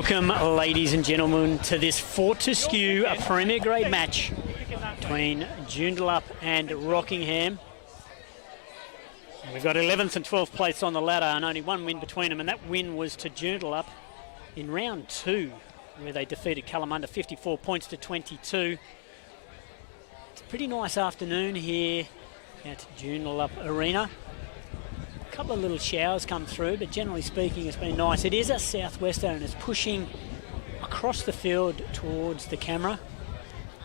Welcome, ladies and gentlemen, to this Fortescue Premier Grade match between Joondalup and Rockingham. We've got 11th and 12th place on the ladder and only one win between them, and that win was to Joondalup in round 2, where they defeated Kalamunda 54 points to 22. It's a pretty nice afternoon here at Joondalup Arena. A couple of little showers come through, but generally speaking it's been nice. It is a southwester and it's pushing across the field towards the camera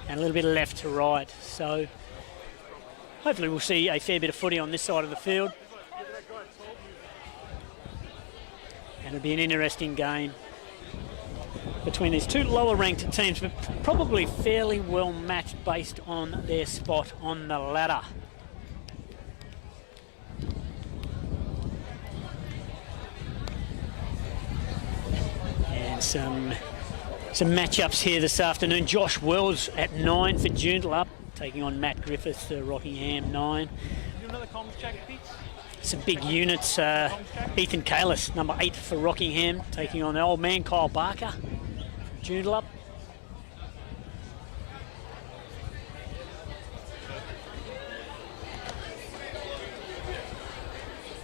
and a little bit of left to right. So hopefully we'll see a fair bit of footy on this side of the field. And it'll be an interesting game between these two lower ranked teams, but probably fairly well matched based on their spot on the ladder. And some matchups here this afternoon. Josh Wells at 9 for Joondalup, taking on Matt Griffiths, Rockingham 9. Some big units. Ethan Kalis, number 8 for Rockingham, taking on the old man Kyle Barker, Joondalup.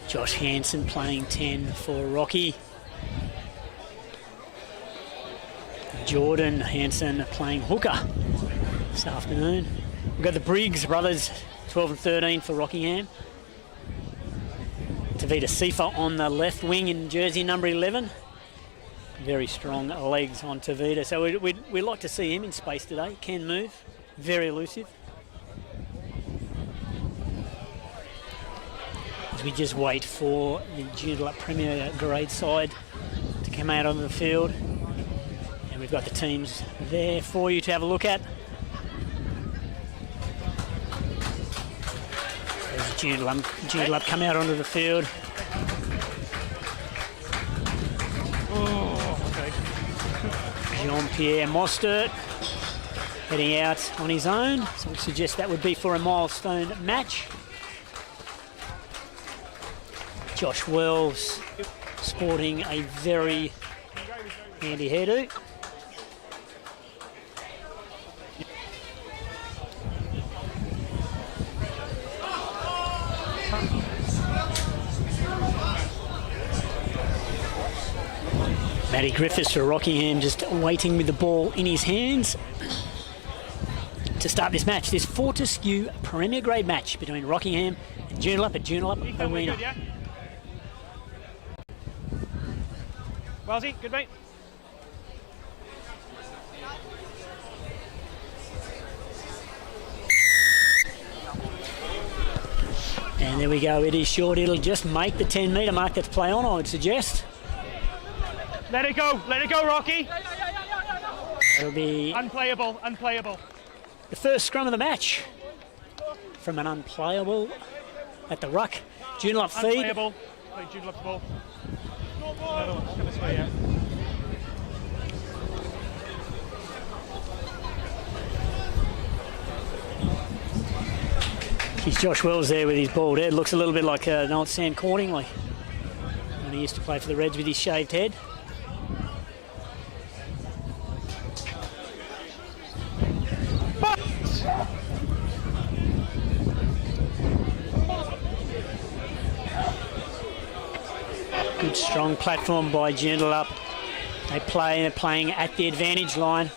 Josh Hansen playing 10 for Rocky. Jordan Hansen playing hooker this afternoon. We've got the Briggs brothers, 12 and 13 for Rockingham. Tavita Sifa on the left wing in jersey number 11. Very strong legs on Tavita, so we'd like to see him in space today. Can move, very elusive. As we just wait for the Joondalup Premier Grade side to come out on the field. We've got the teams there for you to have a look at. There's Joondalup come out onto the field. Jean-Pierre Mostert heading out on his own. So we suggest that would be for a milestone match. Josh Wells sporting a very handy hairdo. Matty Griffiths for Rockingham just waiting with the ball in his hands to start this match, this Fortescue Premier Grade match between Rockingham and Joondalup at Joondalup Arena. Good, yeah? Wellsy, good mate. And there we go, it is short. It'll just make the 10-metre mark. That's play on, I would suggest. Let it go, Rocky. It'll be unplayable. The first scrum of the match from an unplayable at the ruck. Joondalup feed. Unplayable. Play Joondalup's ball. Come this way, yeah. He's Josh Wells there with his bald head. Looks a little bit like an old Sam Cordingley when he used to play for the Reds with his shaved head. Good strong platform by Joondalup. They're playing at the advantage line,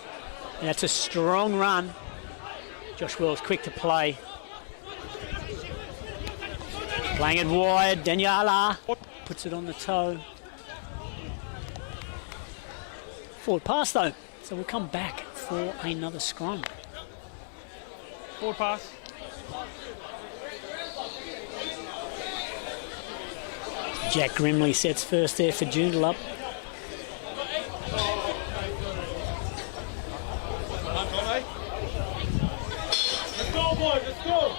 and that's a strong run. Josh Wells quick to play. Playing it wide, Daniela puts it on the toe. Forward pass though, so we'll come back for another scrum. Forward pass. Jack Grimley sets first there for Joondalup. Let's go, boys, let's go.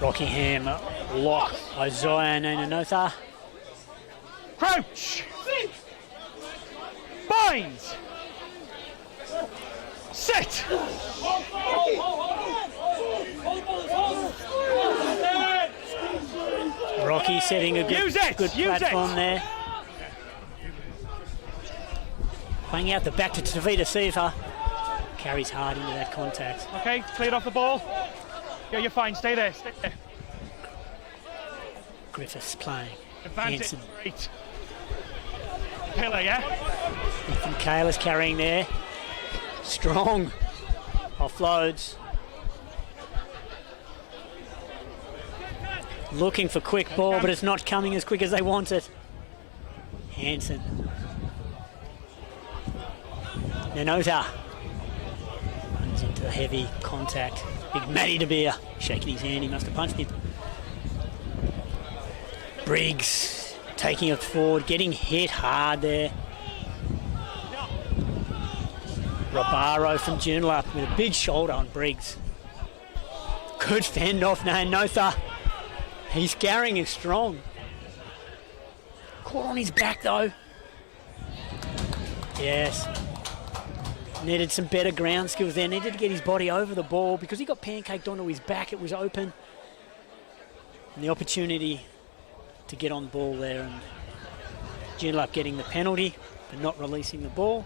Rockingham lock Isaiah Nananotha. Crouch. Binds. Set. Rocky setting a good platform there. Playing out the back to Tavita Siva. Carries hard into that contact. Okay, cleared off the ball. Yeah, you're fine. Stay there. Stay there. Griffiths playing. Advantage. Hanson. Great. Pillar, yeah? Ethan Kalis carrying there. Strong. Offloads. Looking for quick ball, but it's not coming as quick as they want it. Hanson. Nanota. Runs into the heavy contact. Big Matty De Beer shaking his hand. He must have punched him. Briggs taking it forward, getting hit hard there. Robaro from Joondalup with a big shoulder on Briggs. Good fend off Nanotha. He's carrying him strong. Caught on his back though. Yes. Needed some better ground skills there. Needed to get his body over the ball because he got pancaked onto his back. It was open. And the opportunity to get on the ball there, and Joondalup getting the penalty but not releasing the ball.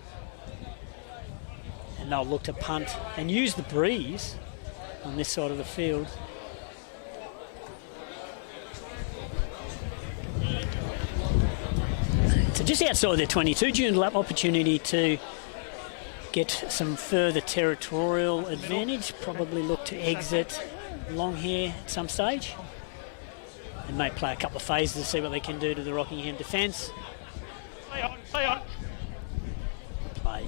And they'll look to punt and use the breeze on this side of the field. So just outside their 22, Joondalup opportunity to get some further territorial advantage. Probably look to exit long here at some stage. And may play a couple of phases to see what they can do to the Rockingham defence. Play on. Play.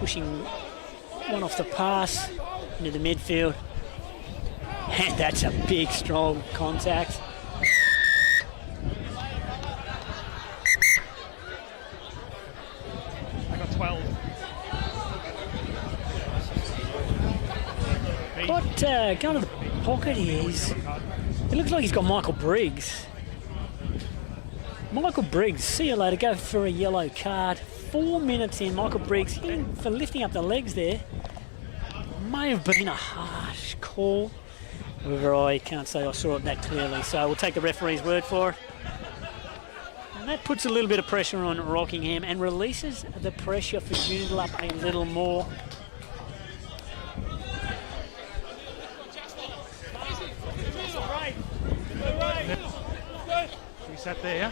Pushing one off the pass into the midfield. And that's a big, strong contact. I got 12. Going to the pocket here. It looks like he's got Michael Briggs. Michael Briggs, see you later, go for a yellow card. 4 minutes in, Michael Briggs for lifting up the legs there. May have been a harsh call. However, I can't say I saw it that clearly, so we'll take the referee's word for it. And that puts a little bit of pressure on Rockingham and releases the pressure for Joondalup a little more. Reset there, yeah?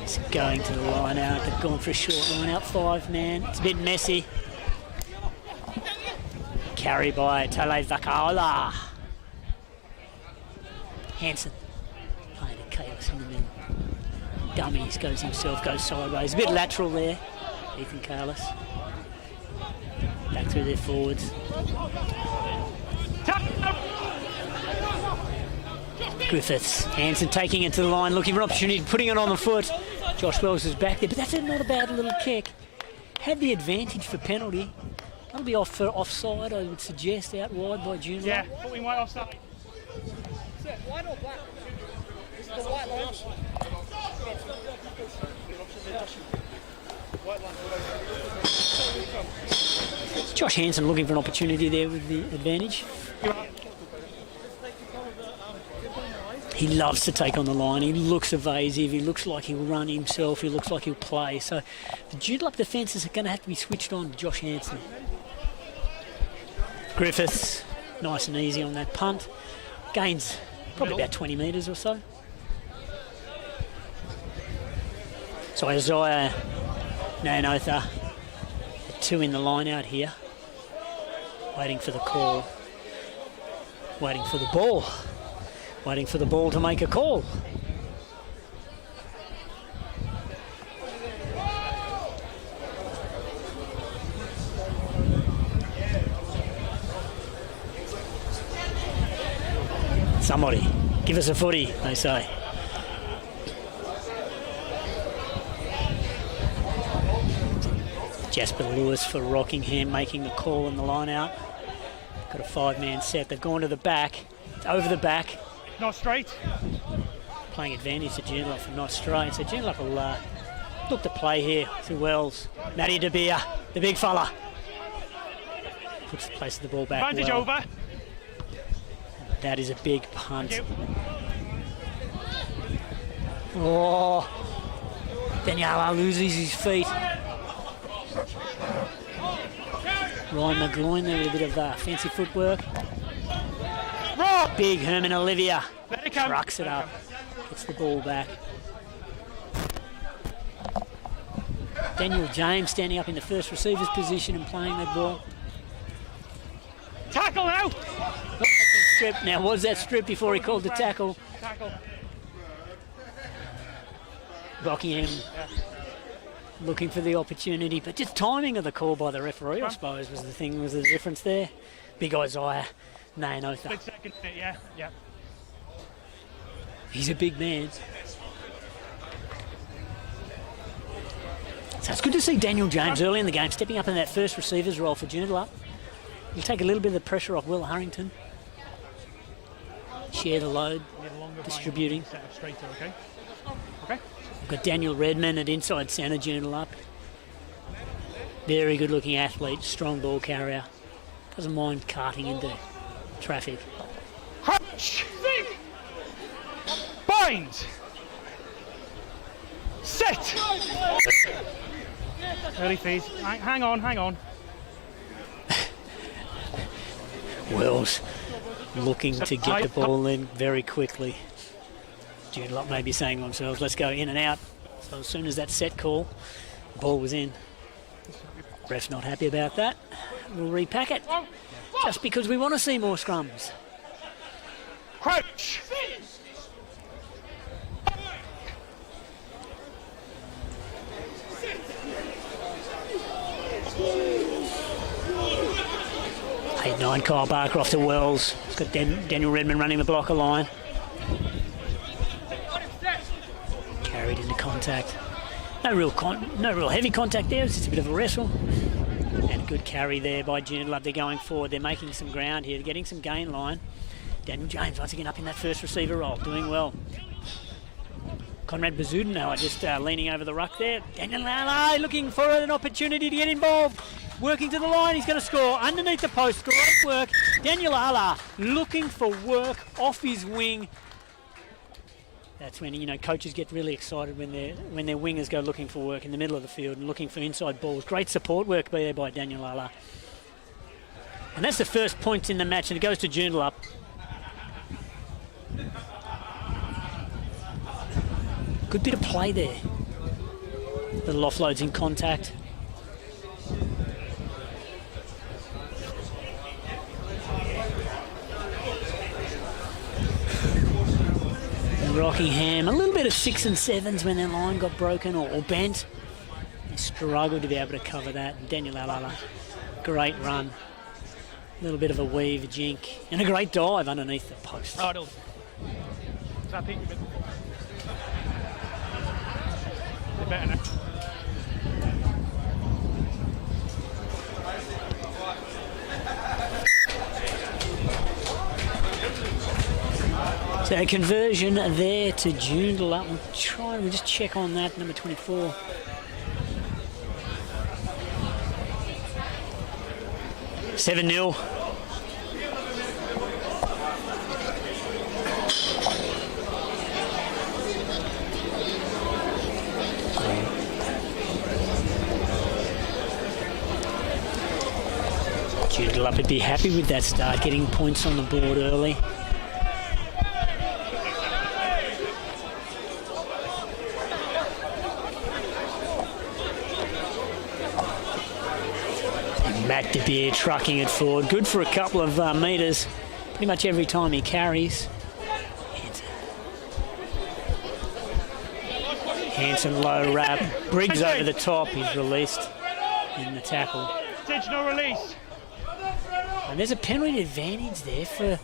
He's going to the line out. They've gone for a short line out, 5-man. It's a bit messy. Carry by Tale Vakaola. Hanson playing a chaos in the middle. Dummies goes himself, goes sideways. A bit lateral there, Ethan Kalis. Back through their forwards. Griffiths, Hanson taking it to the line, looking for an opportunity, putting it on the foot. Josh Wells is back there, but that's not a bad little kick. Had the advantage for penalty. That'll be offside, I would suggest, out wide by Joondalup. Yeah, putting white offside. White or black? Is it the white lines? Josh Hanson looking for an opportunity there with the advantage. He loves to take on the line. He looks evasive. He looks like he'll run himself. He looks like he'll play. So the Joondalup defences are going to have to be switched on to Josh Hanson. Griffiths, nice and easy on that punt. Gains probably about 20 metres or so. So Isaiah Nanotha, 2 in the line out here. Waiting for the call. Waiting for the ball. Waiting for the ball to make a call. Somebody, give us a footy, they say. Jasper Lewis for Rockingham making the call on the line out. Got a 5-man set. They've gone to the back. It's over the back. Not straight. Playing advantage to Joondalup from not straight. So Joondalup will look to play here to Wells. Matty De Beer, the big fella. Puts the place of the ball back Advantage well. over. That is a big punt. Oh, Daniela loses his feet. Ryan McGloin there with a bit of fancy footwork. Big Herman Olivia trucks it up, gets the ball back. Daniel James standing up in the first receiver's position and playing that ball. Tackle now! Oh, strip. Now, was that strip before he called the tackle? Tackle. Rockingham looking for the opportunity, but just timing of the call by the referee, I suppose, was the difference there. Big Isaiah Nayanotha. Split second, yeah. He's a big man. So it's good to see Daniel James early in the game stepping up in that first receiver's role for Joondalup. He'll take a little bit of the pressure off Will Harrington. Share the load, distributing. Straight to, okay? Okay. We've got Daniel Redman at inside centre, Joondalup. Very good looking athlete, strong ball carrier. Doesn't mind carting into traffic. Crouch! Bind! Set! Early fees. Hang on. Wells looking to get the ball in very quickly. Joondalup may be saying to themselves, let's go in and out. So as soon as that set call, the ball was in. Ref's not happy about that. We'll repack it. Just because we want to see more scrums. Crouch! Eight, 9, Kyle Barker off to Wells. He's got Daniel Redman running the blocker line. Carried into contact. No real heavy contact there. It's just a bit of a wrestle. And a good carry there by Joondalup. They're going forward. They're making some ground here. They're getting some gain line. Daniel James once again up in that first receiver role, doing well. Conrad Bazudin now just leaning over the ruck there. Daniel Lala looking for an opportunity to get involved. Working to the line, he's going to score underneath the post. Great work. Daniel Lala looking for work off his wing. That's when, you know, coaches get really excited when their wingers go looking for work in the middle of the field and looking for inside balls. Great support work there by Daniel Lala. And that's the first point in the match, and it goes to Joondalup. Good bit of play there. Little offloads in contact. Rockingham, a little bit of 6 and 7s when their line got broken or bent. They struggled to be able to cover that. And Daniel Alala, great run. A little bit of a weave, a jink, and a great dive underneath the post. Oh, no. Better now. So a conversion there to Joondalup. We'll just check on that, number 24. $7-0. Joondalup would be happy with that start, getting points on the board early. Matt De Beer trucking it forward. Good for a couple of metres. Pretty much every time he carries. Hanson low wrap. Briggs over the top. He's released in the tackle. No release. And there's a penalty advantage there for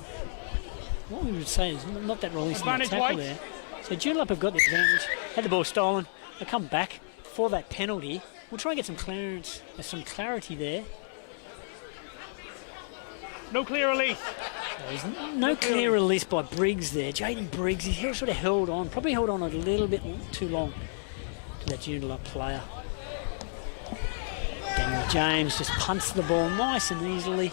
what we would say is not that release in the tackle there. So Joondalup have got the advantage. Had the ball stolen. They come back for that penalty. We'll try and get some clearance, some clarity there. No clear release. There's no clear release by Briggs there. Jaden Briggs, he's sort of held on, probably held on a little bit too long to that Joondalup player. Daniel James just punts the ball nice and easily.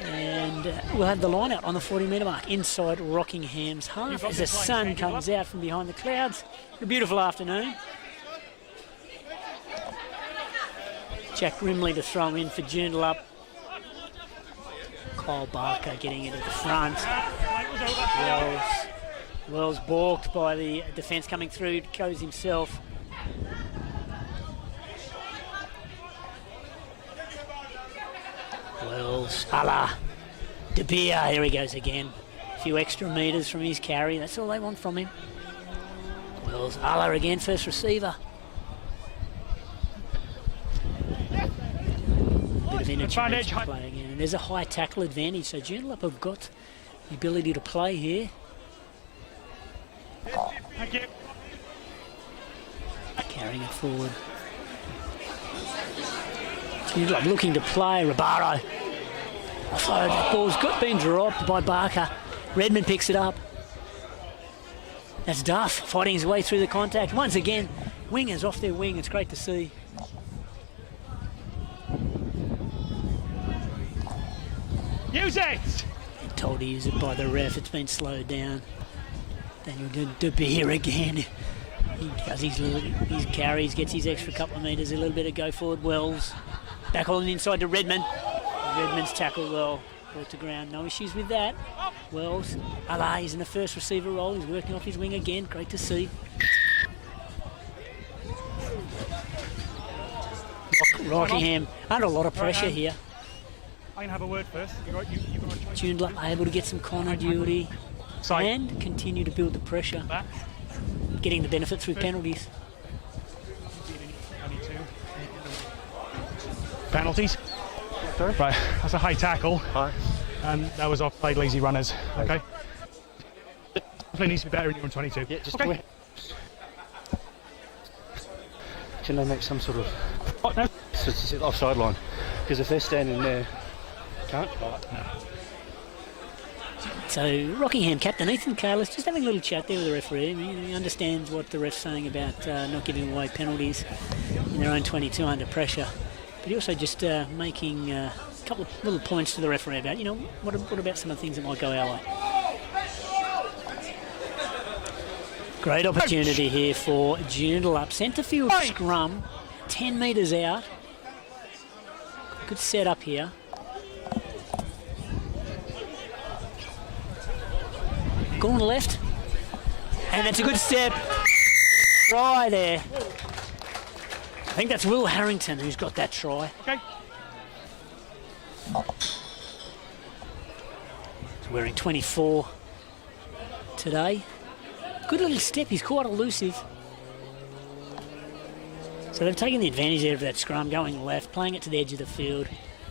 And we'll have the line out on the 40-metre mark inside Rockingham's half as the sun comes out from behind the clouds. A beautiful afternoon. Jack Rimley to throw in for Joondalup. Kyle Barker getting into the front. Wells balked by the defence coming through. Goes himself. Wells, De Beer, here he goes again. A few extra metres from his carry, that's all they want from him. Wells, again, first receiver. Bit of interchange to play again. And there's a high tackle advantage, so Joondalup have got the ability to play here. Thank you. Carrying it forward. Joondalup looking to play. Rabaro. Offload. That ball's been dropped by Barker. Redmond picks it up. That's Duff fighting his way through the contact. Once again, wingers off their wing. It's great to see. Use it! Told to use it by the ref. It's been slowed down. Daniel De Beer again. He does his carries, gets his extra couple of metres, a little bit of go forward. Wells back on the inside to Redmond. Redmond's tackled well, brought to ground. No issues with that. Wells, he's in the first receiver role. He's working off his wing again. Great to see. Rockingham under a lot of pressure here. I can have a word first. Joondalup able to get some continuity and continue to build the pressure. Getting the benefit through penalties. Penalties? Sorry? Right, that's a high tackle. Hi. And that was offside lazy runners. Okay? Play needs to be better in your own 22. Yeah, just okay. Can they make some sort of What now? offside line? Because if they're standing there, can't. So Rockingham captain Ethan Careless just having a little chat there with the referee. I mean, he understands what the ref's saying about not giving away penalties in their own 22 under pressure. But he also just making a couple of little points to the referee about, you know, what about some of the things that might go our way. Great opportunity here for Joondalup. Centre field scrum, 10 metres out. Good setup here. Gone left. And that's a good step. Try there. I think that's Will Harrington who's got that try. Okay. He's wearing 24 today. Good little step. He's quite elusive. So they've taken the advantage there of that scrum, going left, playing it to the edge of the field.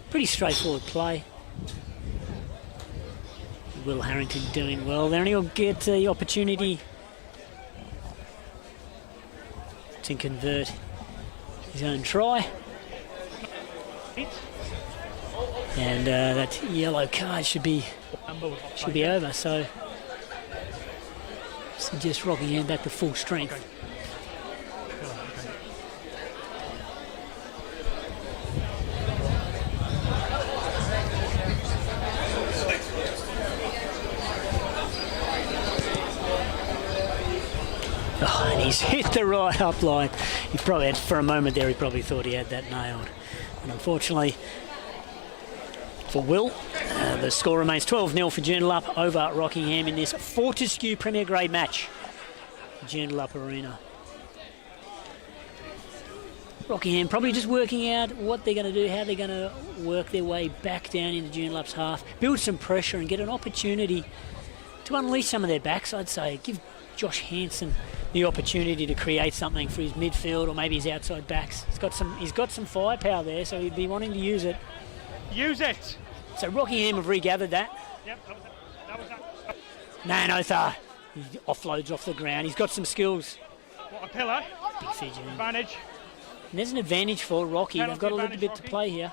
Pretty straightforward play. Will Harrington doing well there, and he'll get the opportunity to convert his own try. And that yellow card should be over. So suggest Rockingham back to full strength. And he's hit the right up line. He probably had, for a moment there, he probably thought he had that nailed. And unfortunately for Will, the score remains 12-0 for Joondalup over Rockingham in this Fortescue Premier Grade match. Joondalup Arena. Rockingham probably just working out what they're going to do, how they're going to work their way back down into Joondalup's half, build some pressure and get an opportunity to unleash some of their backs, I'd say. Give Josh Hanson the opportunity to create something for his midfield or maybe his outside backs. He's got some firepower there, so he'd be wanting to use it. Use it! So Rockingham have regathered that. Yep, that was that. Nanotha, he offloads off the ground. He's got some skills. What a pillar. Big fidget. Advantage. And there's an advantage for Rocky. They've got a little bit to play here.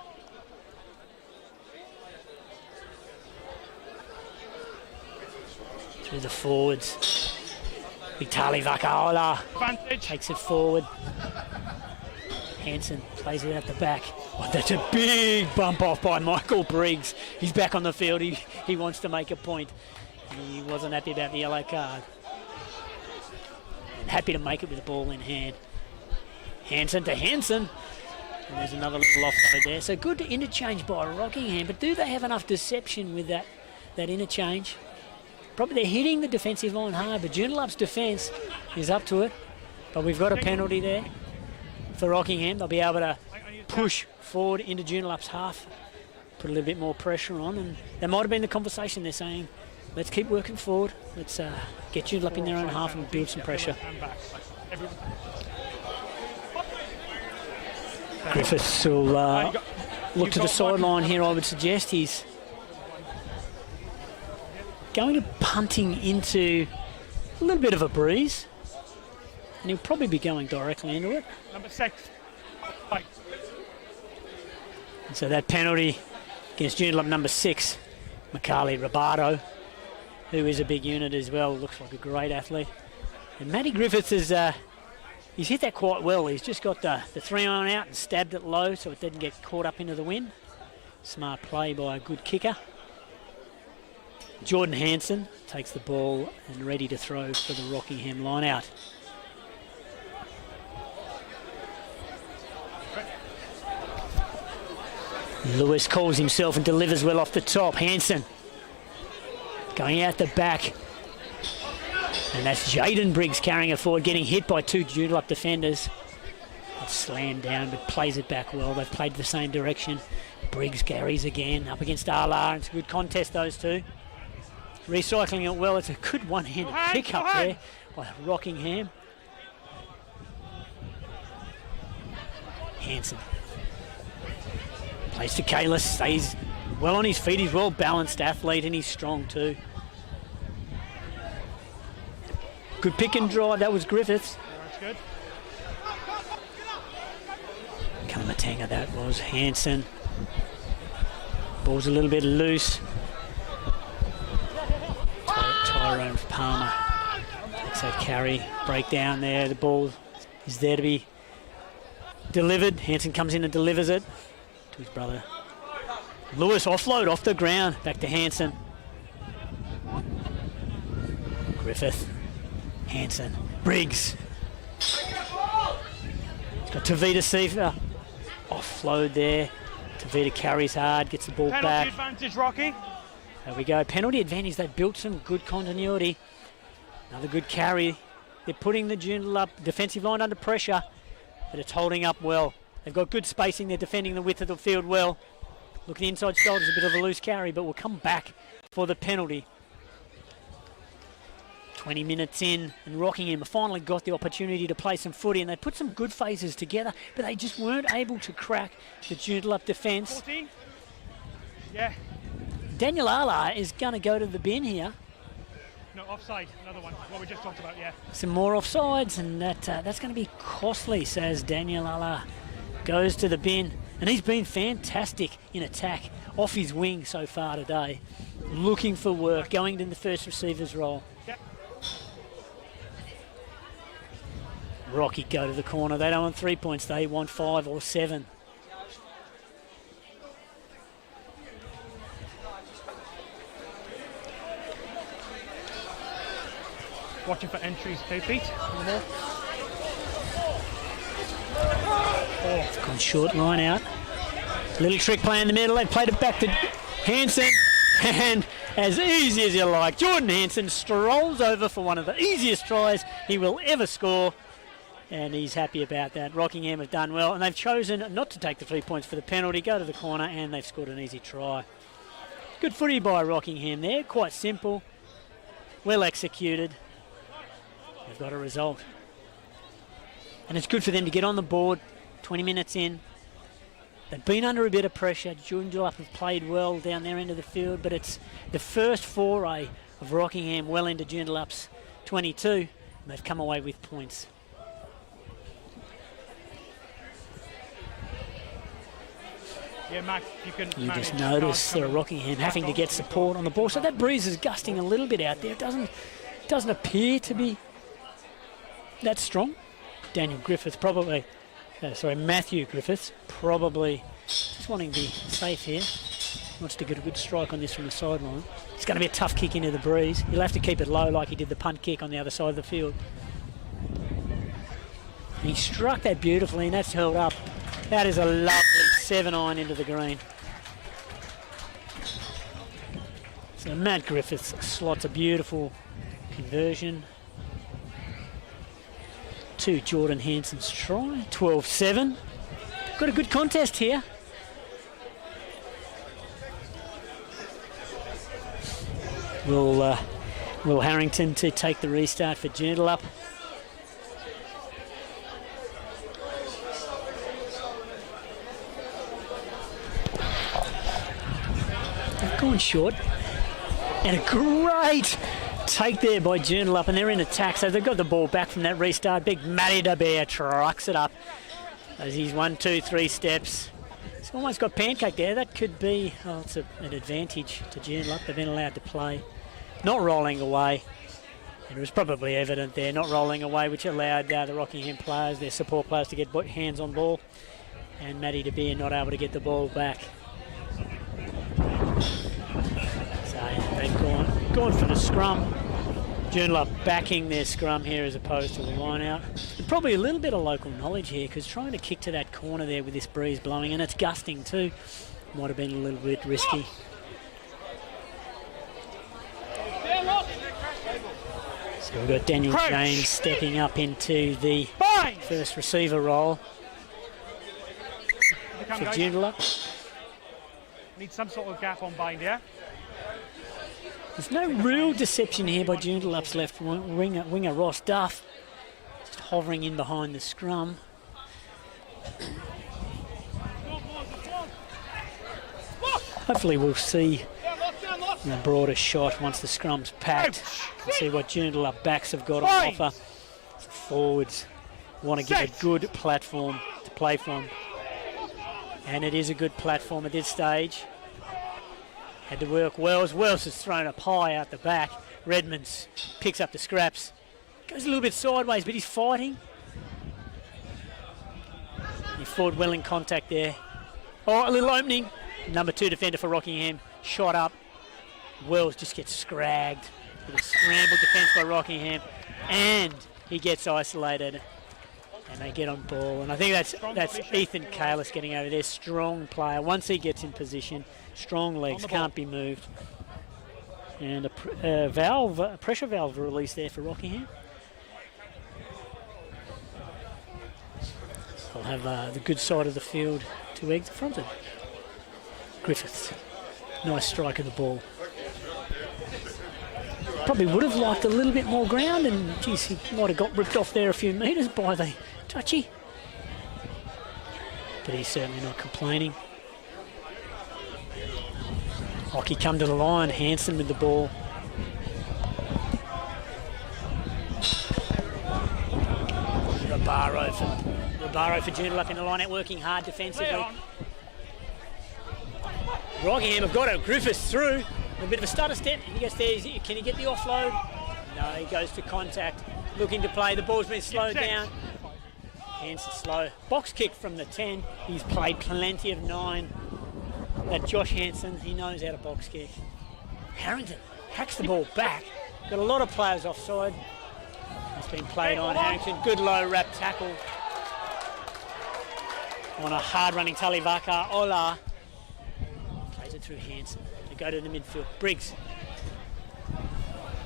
Through the forwards. Vitali Vakaola takes it forward. Hanson plays it at the back. Oh, that's a big bump off by Michael Briggs. He's back on the field. He wants to make a point. He wasn't happy about the yellow card. And happy to make it with the ball in hand. Hansen to Hansen. And there's another little offload there. So good interchange by Rockingham, but do they have enough deception with that interchange? Probably they're hitting the defensive line hard, but Joondalup's defence is up to it. But we've got a penalty there for Rockingham. They'll be able to push forward into Joondalup's half, put a little bit more pressure on, and that might have been the conversation. They're saying, let's keep working forward. Let's get Joondalup in their own half and build some pressure. Griffiths will look to the sideline here, I would suggest. He's going to punting into a little bit of a breeze, and he'll probably be going directly into it. Number 6. And so that penalty against Joondalup number 6, Makali Robato, who is a big unit as well, looks like a great athlete. And Matty Griffiths is he's hit that quite well. He's just got the 3-iron out and stabbed it low so it didn't get caught up into the wind. Smart play by a good kicker. Jordan Hansen takes the ball and ready to throw for the Rockingham line out. Lewis calls himself and delivers well off the top. Hansen going out the back. And that's Jaden Briggs carrying it forward, getting hit by 2 Joondalup defenders. It's slammed down, but plays it back well. They've played the same direction. Briggs carries again, up against Arlar. It's a good contest, those two. Recycling it well. It's a good one-handed pick up there by Rockingham. Hansen plays to Kalis, stays well on his feet. He's well-balanced athlete and he's strong too. Good pick and drive. That was Griffiths. That's good. Kalamatanga, that was Hansen. Ball's a little bit loose. Tyrone Palmer takes that carry, break down there. The ball is there to be delivered. Hansen comes in and delivers it to his brother. Lewis offload off the ground, back to Hansen. Griffith, Hansen, Briggs. He's got Tavita Sifa. Offload there. Tavita carries hard, gets the ball Penalty back. advantage, Rocky. There we go. Penalty advantage. They built some good continuity. Another good carry. They're putting the Joondalup defensive line under pressure, but it's holding up well. They've got good spacing. They're defending the width of the field well. Looking inside shoulders, a bit of a loose carry, but we'll come back for the penalty. 20 minutes in, and Rockingham finally got the opportunity to play some footy, and they put some good phases together, but they just weren't able to crack the Joondalup defence. 14. Yeah. Daniel Arla is going to go to the bin here. No, offside. Another one. What we just talked about, yeah. Some more offsides, and that's going to be costly, says Daniel Arla. Goes to the bin, and he's been fantastic in attack off his wing so far today. Looking for work, going to the first receiver's role. Yeah. Rocky go to the corner. They don't want 3 points, they want 5 or 7. Watching for entries, 2 feet. It's gone short, line out. Little trick play in the middle. They played it back to Hansen. And as easy as you like, Jordan Hansen strolls over for one of the easiest tries he will ever score. And he's happy about that. Rockingham have done well, and they've chosen not to take the 3 points for the penalty, go to the corner, and they've scored an easy try. Good footy by Rockingham there, quite simple, well executed. They've got a result. And it's good for them to get on the board 20 minutes in. They've been under a bit of pressure. Joondalup have played well down their end of the field, but it's the first foray of Rockingham well into Joondalup's 22, and they've come away with points. Yeah, Mac, you can. You just notice Rockingham having to get support on the ball. So that breeze is gusting a little bit out there. It doesn't appear to be that strong. Matthew Griffiths probably just wanting to be safe here. Wants to get a good strike on this from the sideline. It's going to be a tough kick into the breeze. He'll have to keep it low like he did the punt kick on the other side of the field. He struck that beautifully and that's held up. That is a lovely 7-iron into the green. So Matt Griffiths slots a beautiful conversion to Jordan Hanson's try. 12-7. Got a good contest here. Will Harrington to take the restart for Joondalup. They've gone short. And a great take there by Joondalup, and they're in attack, so they've got the ball back from that restart. Big Matty DeBear trucks it up as he's 1, 2, 3 steps. He's almost got pancake there. That could be, it's an advantage to Joondalup. They've been allowed to play. Not rolling away. And it was probably evident there, not rolling away, which allowed the Rockingham players, their support players, to get hands on ball. And Matty DeBear not able to get the ball back. They've gone for the scrum. Joondalup backing their scrum here as opposed to the line out. And probably a little bit of local knowledge here, because trying to kick to that corner there with this breeze blowing, and it's gusting too, might have been a little bit risky. So we've got Daniel James stepping up into the first receiver role for Joondalup. Need some sort of gap on bind, yeah? There's no real deception here by Joondalup's left winger Ross Duff, just hovering in behind the scrum. Hopefully we'll see a broader shot once the scrum's packed and see what Joondalup backs have got on offer. Forwards want to give a good platform to play from, and it is a good platform at this stage. Had to work Wells. Wells has thrown up high out the back. Redmonds picks up the scraps. Goes a little bit sideways, but he's fighting. He fought well in contact there. Oh, a little opening. Number 2 defender for Rockingham. Shot up. Wells just gets scragged. With a scrambled defence by Rockingham. And he gets isolated. And they get on ball. And I think that's Ethan Kalis getting over there. Strong player. Once he gets in position, strong legs, can't be moved. And a pressure valve release there for Rockingham. They'll have the good side of the field to exit fronted. Griffiths, nice strike of the ball. Probably would have liked a little bit more ground, and geez, he might have got ripped off there a few metres by the touchy. But he's certainly not complaining. Hockey come to the line, Hanson with the ball. Rabaro for Joondalup in the line out, working hard defensively. Rockingham have got it. Griffiths through. A bit of a stutter step. And he goes there. Can he get the offload? No, he goes to contact. Looking to play. The ball's been slowed down. Hanson slow. Box kick from the 10. He's played plenty of 9. That Josh Hanson, he knows how to box kick. Harrington hacks the ball back. Got a lot of players offside. It's been played on. Harrington, good low wrap tackle on a hard running Talivaka. Ola plays it through Hanson. They go to the midfield. Briggs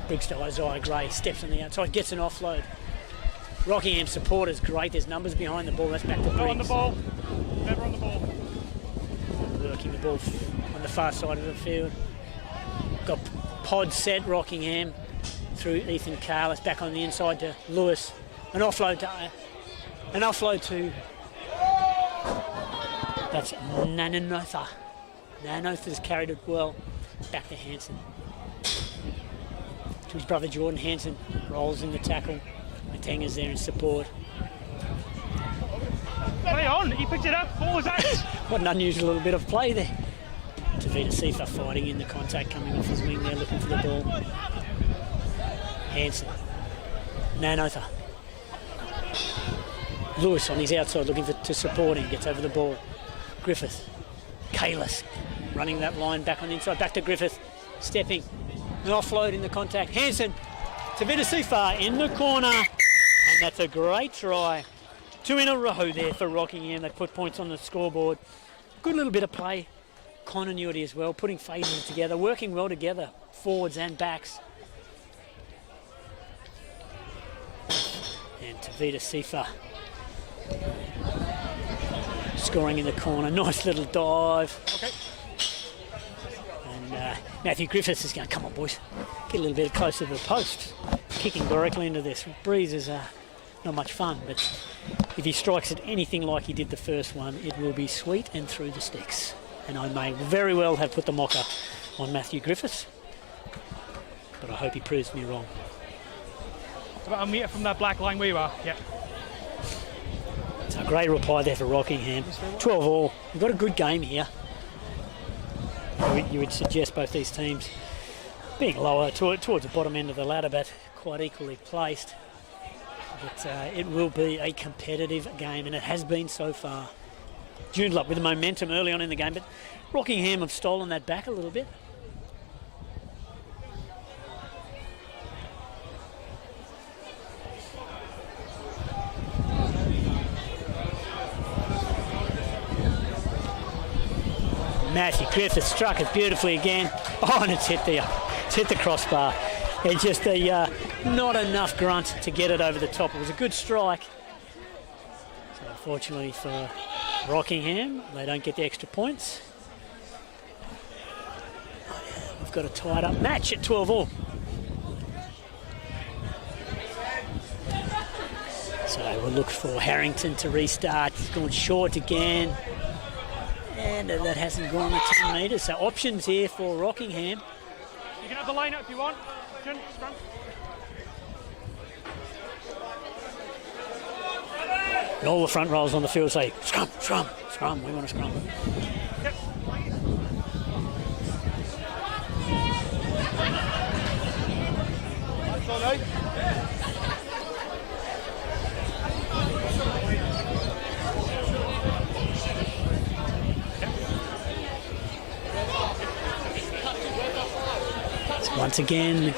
to Isaiah Gray, steps on the outside, gets an offload. Rockingham supporters, great. There's numbers behind the ball. That's back to Briggs. On the ball. Never on the ball. Working the ball on the far side of the field. Got pod set, Rockingham through Ethan Kalis, back on the inside to Lewis. An offload to that's Nananotha. Nananotha's carried it well. Back to Hanson. To his brother Jordan Hanson. Rolls in the tackle. Matenga's there in support. Play on, he picked it up. What was that? What an unusual little bit of play there. Tavita Sifa fighting in the contact, coming off his wing there, looking for the ball. Hanson. Nanotha. Lewis on his outside looking to support him, gets over the ball. Griffith Kalis running that line back on the inside, back to Griffith, stepping, an offload in the contact. Hansen to Vitasifa in the corner, and that's a great try. 2 in a row there for Rockingham. They put points on the scoreboard. Good little bit of play, continuity as well, putting phases together, working well together, forwards and backs. And Tavita Sifa scoring in the corner. Nice little dive. Okay. And Matthew Griffiths is going, come on, boys, get a little bit closer to the post. Kicking directly into this. Breeze is not much fun, but if he strikes it anything like he did the first one, it will be sweet and through the sticks. And I may very well have put the mocker on Matthew Griffiths, but I hope he proves me wrong. About a metre from that black line where you are. Yeah. So a great reply there for Rockingham. 12 all. We've got a good game here. You would suggest both these teams being lower towards the bottom end of the ladder, but quite equally placed. But it will be a competitive game, and it has been so far. Joondalup with the momentum early on in the game, but Rockingham have stolen that back a little bit. Matthew Griffith struck it beautifully again. Oh, and it's hit the crossbar. It's just not enough grunt to get it over the top. It was a good strike. So unfortunately for Rockingham, they don't get the extra points. We've got a tied up match at 12 all. So we'll look for Harrington to restart. He's gone short again. And that hasn't gone the 10 metres. So options here for Rockingham. You can have the line out if you want. Scrum. And all the front rows on the field say, scrum, scrum, scrum. We want to scrum. Yep. Once again,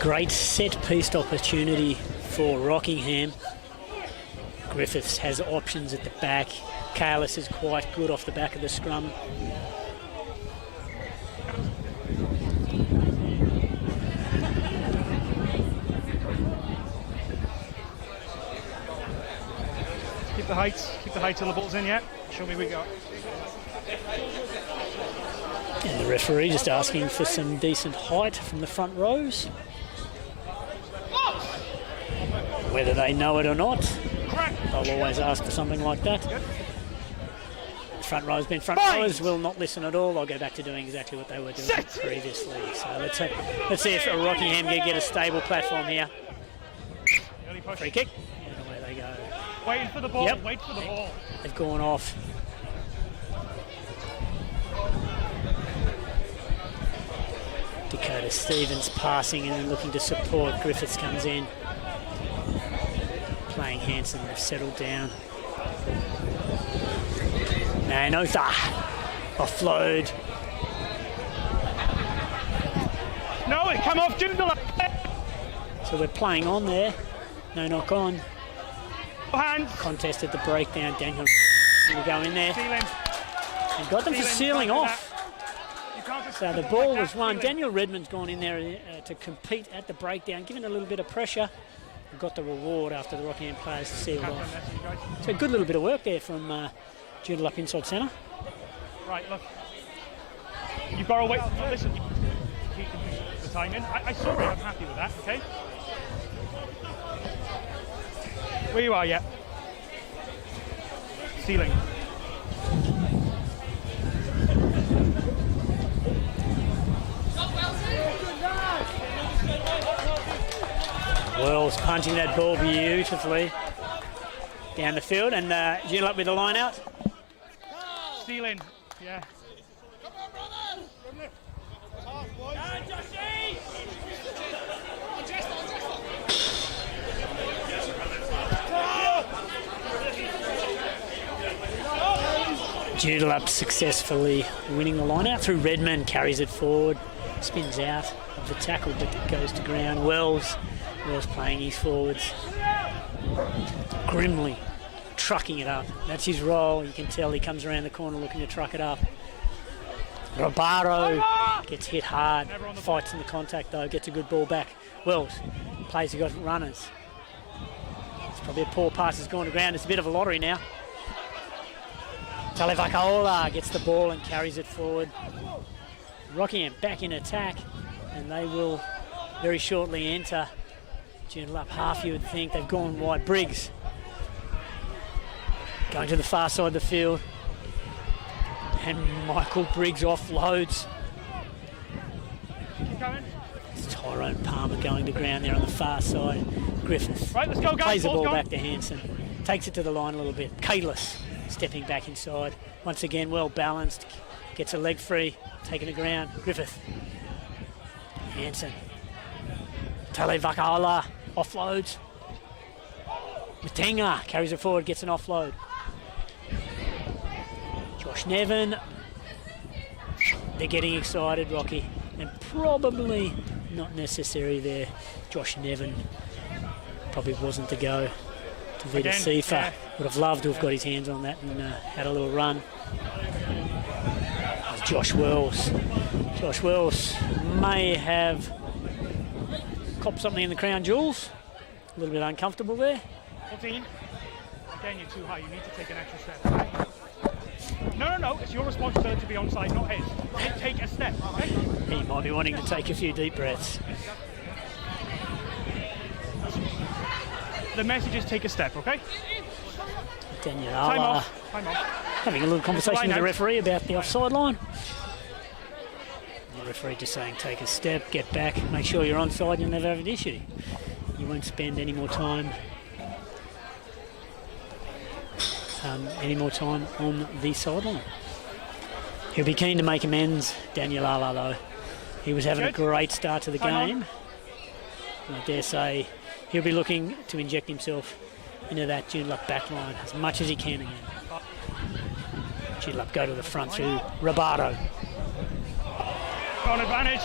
great set-piece opportunity for Rockingham. Griffiths has options at the back. Kalis is quite good off the back of the scrum. Keep the height till the ball's in, yeah. Show me we got. And the referee just asking for some decent height from the front rows. Whether they know it or not, they'll always ask for something like that. Front rows being front rows will not listen at all. They'll go back to doing exactly what they were doing previously. So let's see if Rockingham can get a stable platform here. Free kick. And away they go. Waiting for the ball. Yep. Wait for the ball. They've gone off. Dakota Stevens passing and then looking to support. Griffiths comes in. Playing Hansen, they've settled down. Nanotha offload. No, it come off Joondalup. So we're playing on there. No knock on. Hands. Contest at the breakdown. Daniel will go in there. Sealing. And got them for sealing off. So the ball was won. Daniel Redmond's gone in there to compete at the breakdown, given a little bit of pressure. And got the reward after the Rockingham players sealed off. So a good little bit of work there from Joondalup inside centre. Right, look. You've got to wait. No, listen. Keep the time in. I saw it. I'm happy with that. Okay. Where you are, yeah. Sealing. Wells punching that ball beautifully down the field, and Joondalup with the line out. Stealing, yeah. Joondalup successfully winning the line out through Redmond, carries it forward, spins out of the tackle, but it goes to ground. Wells playing his forwards. Grimly trucking it up. That's his role. You can tell he comes around the corner looking to truck it up. Robaro gets hit hard, fights in the contact though, gets a good ball back. Wells plays, he got runners. It's probably a poor pass has gone to ground. It's a bit of a lottery now. Talevakaola gets the ball and carries it forward. Rockingham back in attack, and they will very shortly enter. Joondalup half, you would think. They've gone wide. Briggs going to the far side of the field, and Michael Briggs offloads. It's Tyrone Palmer going to ground there on the far side. Griffith Right, let's go, guys. plays the ball back to Hanson, takes it to the line a little bit. Kalis stepping back inside. Once again, well balanced, gets a leg free, taking the ground. Griffith, Hanson, Talevakaola offloads. Matenga carries it forward, gets an offload. Josh Nevin, they're getting excited, Rocky, and probably not necessary there. Josh Nevin probably wasn't to go. Tavita Sifa would have loved to have got his hands on that and had a little run. Josh Wells. Josh Wells may have copped something in the crown jewels. A little bit uncomfortable there. 14. Again, you're too high. You need to take an extra step. No. It's your responsibility to be onside, not his. Take a step, okay? He might be wanting to take a few deep breaths. The message is take a step, okay? Daniel Time Ala off. having a little conversation with the out. referee about the offside line. The referee just saying take a step, get back, make sure you're onside, you'll never have an issue. You won't spend any more time on the sideline. He'll be keen to make amends, Daniel Ala, though. He was having a great start to the game. And I dare say he'll be looking to inject himself into that Joondalup back line as much as he can again. Joondalup go to the front through Roberto. On advantage.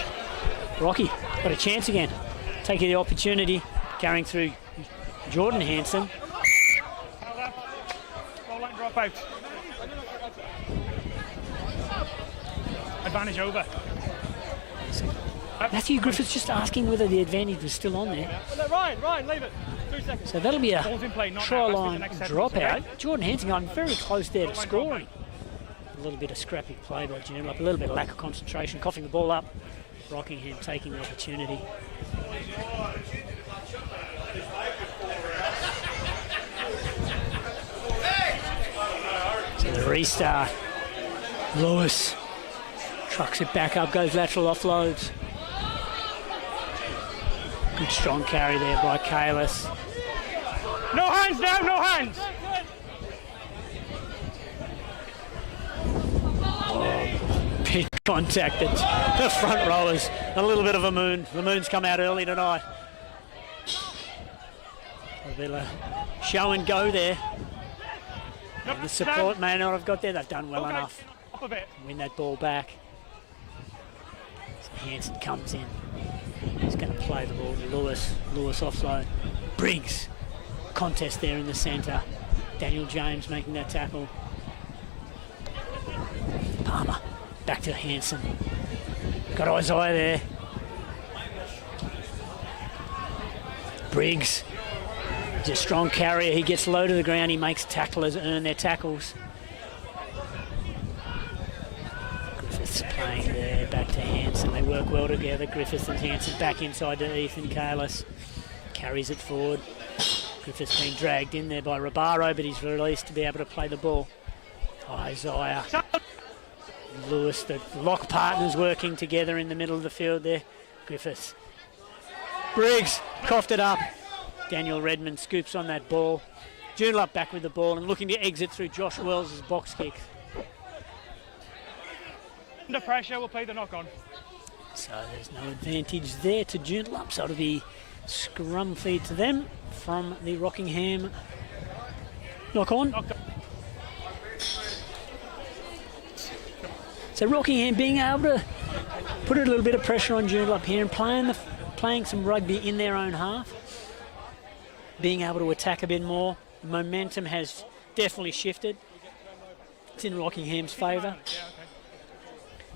Rocky got a chance again. Taking the opportunity, carrying through Jordan Hanson. Ball line drop out. Advantage over. Matthew Griffiths just asking whether the advantage was still on there. Ryan, leave it. 2 seconds. So that'll be a Ball's in play, not try out. Let's line do the next dropout. sentence, okay? Jordan Hanson got very close there to scoring. A little bit of scrappy play by Joondalup, a little bit of lack of concentration, coughing the ball up. Rockingham taking the opportunity. So the restart. Lewis trucks it back up, goes lateral offloads. Good strong carry there by Kalis. No hands now, no hands. Big contact at the front rowers. A little bit of a moon. The moon's come out early tonight. A bit of a show and go there. And the support may not have got there. They've done well enough. Up a bit. Win that ball back. So Hanson comes in. He's going to play the ball to Lewis. Lewis offload. Briggs. Contest there in the centre. Daniel James making that tackle. Palmer. Back to Hanson. Got Isaiah there. Briggs. He's a strong carrier. He gets low to the ground. He makes tacklers earn their tackles. Griffiths playing there. Back to Hanson. They work well together. Griffiths and Hanson back inside to Ethan Kalis. Carries it forward. Griffiths being dragged in there by Robaro, but he's released to be able to play the ball. Isaiah. Lewis, the lock partners working together in the middle of the field there. Griffiths. Briggs coughed it up. Daniel Redmond scoops on that ball. Joondalup back with the ball and looking to exit through Josh Wells' box kick. Under pressure, we'll play the knock on. So there's no advantage there to Joondalup, so it'll be scrum feed to them from the Rockingham knock on. So Rockingham being able to put a little bit of pressure on Joondalup here and playing some rugby in their own half. Being able to attack a bit more. The momentum has definitely shifted. It's in Rockingham's favour.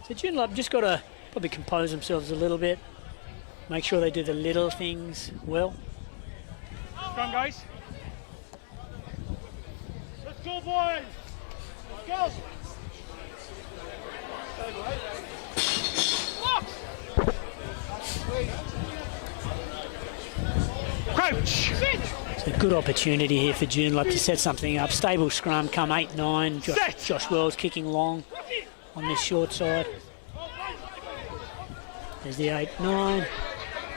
So Joondalup just got to probably compose themselves a little bit. Make sure they do the little things well. Scrum, guys. Let's go, boys. Let's go. Crouch. It's a good opportunity here for Joondalup to set something up. Stable scrum, come 8-9. Josh Wells kicking long on this short side. There's the 8-9.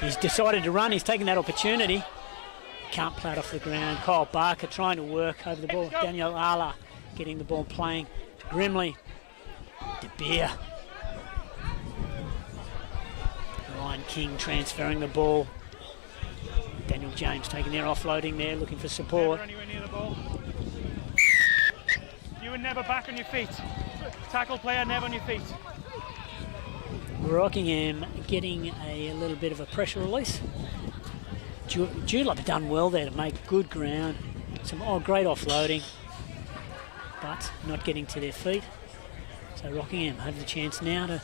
He's decided to run. He's taken that opportunity. Can't play it off the ground. Kyle Barker trying to work over the ball. Daniel Ala getting the ball playing. Grimley. De Beer. Ryan King transferring the ball. Daniel James taking their offloading there, looking for support. Never anywhere near the ball. You were never back on your feet. Tackle player, never on your feet. Rockingham getting a little bit of a pressure release. Joondalup done well there to make good ground. Some great offloading, but not getting to their feet. So Rockingham have the chance now to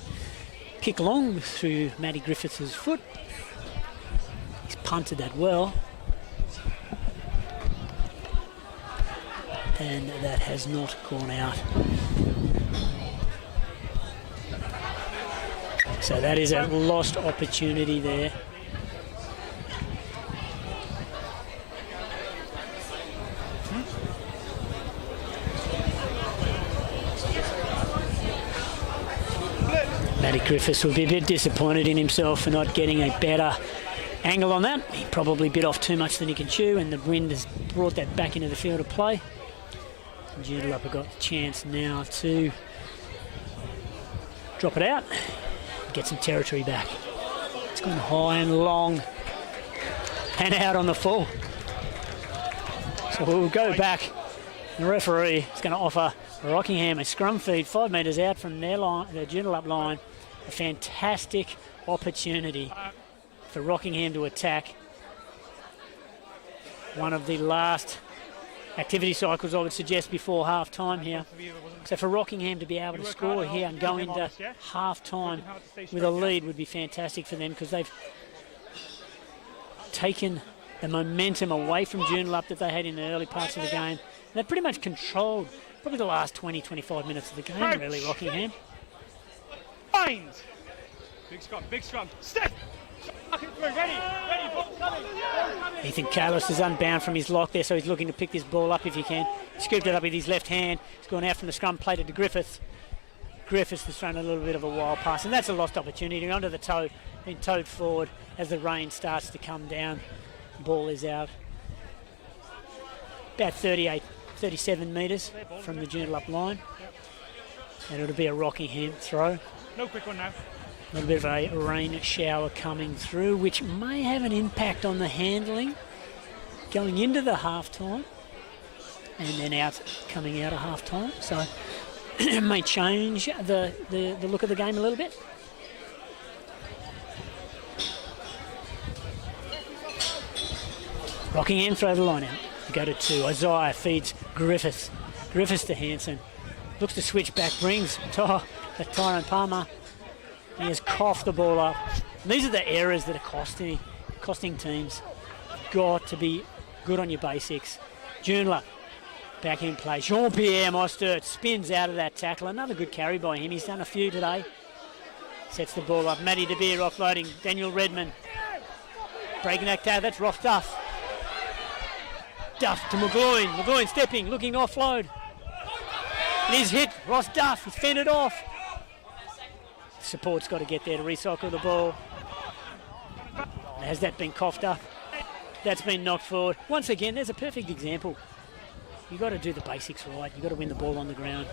kick along through Matty Griffiths' foot. He's punted that well. And that has not gone out. So that is a lost opportunity there. Matty Griffiths will be a bit disappointed in himself for not getting a better angle on that. He probably bit off too much than he can chew, and the wind has brought that back into the field of play. And Joondalup have got the chance now to drop it out, get some territory back. It's gone high and long and out on the full. So we'll go back. The referee is going to offer Rockingham a scrum feed 5 metres out from their line, the Joondalup line. A fantastic opportunity for Rockingham to attack. One of the last activity cycles I would suggest before half time here. So for Rockingham to be able to score here and go into half time with a lead would be fantastic for them, because they've taken the momentum away from Joondalup that they had in the early parts of the game. They've pretty much controlled probably the last 20-25 minutes of the game, really, Rockingham. Find. Big scrum, big scrum. Step. Ready, ball coming. Ethan Kalis is unbound from his lock there, so he's looking to pick this ball up if he can. Scooped it up with his left hand. He's gone out from the scrum, played it to Griffiths. Griffiths has thrown a little bit of a wild pass, and that's a lost opportunity. Onto the toe, then towed forward as the rain starts to come down. Ball is out. About 37 metres from the Joondalup line. And it'll be a Rockingham throw. No quick one now. A little bit of a rain shower coming through, which may have an impact on the handling going into the half-time and then coming out of half-time. So it may change the look of the game a little bit. Rockingham throw the line out. We go to 2. Isaiah feeds Griffiths. Griffiths to Hanson. Looks to switch back, brings Tyrone Palmer. He has coughed the ball up. And these are the errors that are costing teams. Got to be good on your basics. Joondalup back in play. Jean-Pierre Mostert spins out of that tackle. Another good carry by him. He's done a few today. Sets the ball up. Matty De Beer offloading. Daniel Redmond breaking that tackle. That's Ross Duff. Duff to McGloin. McGloin stepping, looking offload. And he's hit. Ross Duff. He's fended off. Support's got to get there to recycle the ball. Has that been coughed up? That's been knocked forward. Once again, there's a perfect example. You've got to do the basics right. You've got to win the ball on the ground.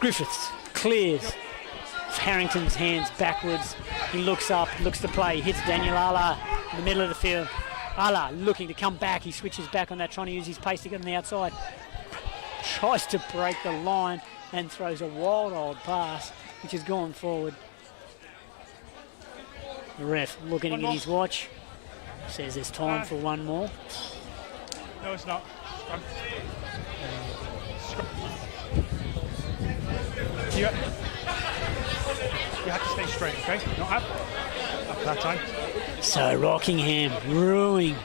Griffiths clears. Harrington's hands backwards. He looks up, looks to play. Hits Daniel Ala in the middle of the field. Ala looking to come back. He switches back on that, trying to use his pace to get on the outside. Tries to break the line. and throws a wild old pass, which has gone forward. The ref looking at his watch, says there's time for one more. No, it's not. You have to stay straight, okay? Not up. Up that time. So Rockingham ruining.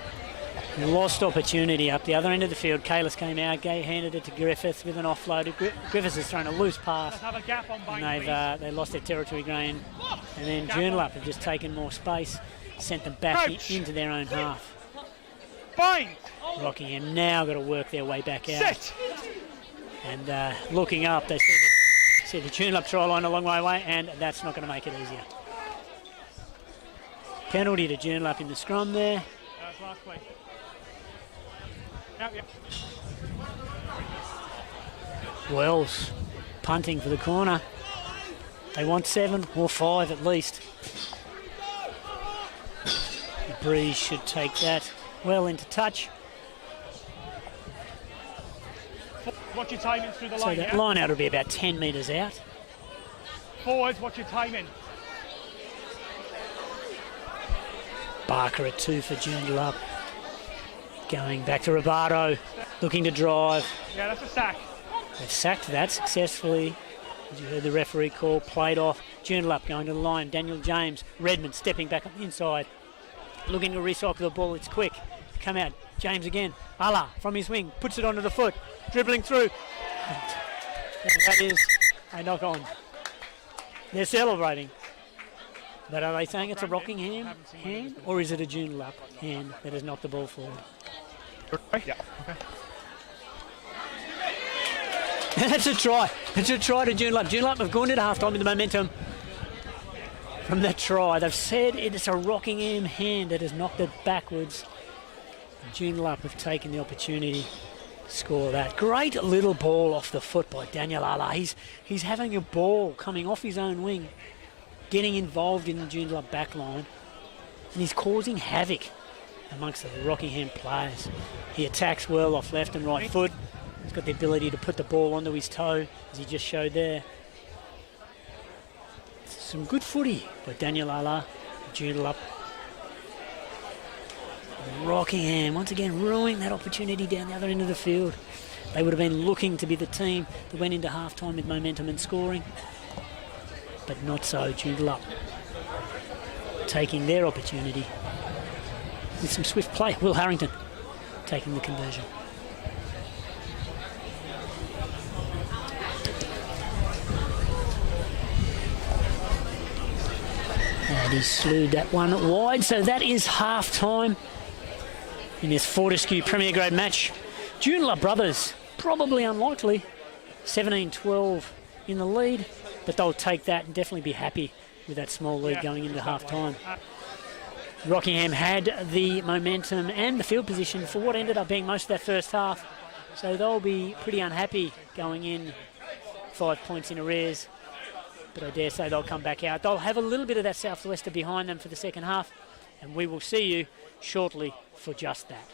Lost opportunity up the other end of the field. Kalis came out, handed it to Griffiths with an offload. Griffiths has thrown a loose pass. Let's have a gap on Bind, And they lost their territory grain. And then Joondalup have just taken more space, sent them back into their own half. Bind! Rockingham now got to work their way back out. Sit! And looking up, they see the Joondalup try line a long way away, and that's not going to make it easier. Penalty to Joondalup in the scrum there. That's last play. Yep. Wells punting for the corner. They want 7 or 5 at least. The Breeze should take that well into touch. Watch your timing through the So line. that line out will be about 10 metres out. Forwards, watch your timing. Barker at 2 for Joondalup. Going back to Robato, looking to drive. Yeah, that's a sack. They've sacked that successfully. As you heard the referee call, played off. Joondalup going to the line. Daniel James, Redmond stepping back on the inside. Looking to recycle the ball, it's quick. Come out, James again. Allah from his wing, puts it onto the foot. Dribbling through. And that is a knock on. They're celebrating. But are they saying it's a Rockingham hand, or is it a Joondalup hand that has knocked the ball forward? Yeah. Okay. That's a try. It's a try to Joondalup. Joondalup have gone into half-time with the momentum from that try. They've said it's a Rockingham hand that has knocked it backwards. Joondalup have taken the opportunity to score that. Great little ball off the foot by Daniel Allah. He's having a ball coming off his own wing, getting involved in the Joondalup back line, and he's causing havoc amongst the Rockingham players. He attacks well off left and right foot. He's got the ability to put the ball onto his toe, as he just showed there. Some good footy by Daniel Allah, Joondalup. Rockingham, once again, ruining that opportunity down the other end of the field. They would have been looking to be the team that went into half-time with momentum and scoring. But not so, Joondalup taking their opportunity with some swift play. Will Harrington taking the conversion. And he slewed that one wide, so that is half-time in this Fortescue Premier Grade match. Joondalup brothers, probably unlikely, 17-12 in the lead, but they'll take that and definitely be happy with that small lead going into half-time. Rockingham had the momentum and the field position for what ended up being most of that first half, so they'll be pretty unhappy going in 5 points in arrears, but I dare say they'll come back out. They'll have a little bit of that Southwester behind them for the second half, and we will see you shortly for just that.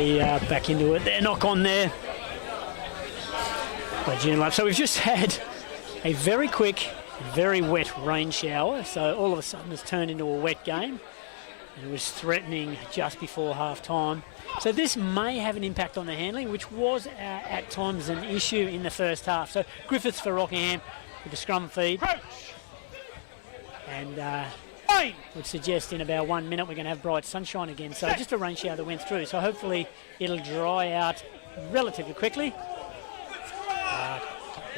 play back into it. They're knock on there by Joondalup. So we've just had a very quick, very wet rain shower. So all of a sudden it's turned into a wet game. And it was threatening just before half time. So this may have an impact on the handling, which was at times an issue in the first half. So Griffiths for Rockingham with the scrum feed. And would suggest in about 1 minute we're going to have bright sunshine again. So just a rain shower that went through. So hopefully it'll dry out relatively quickly.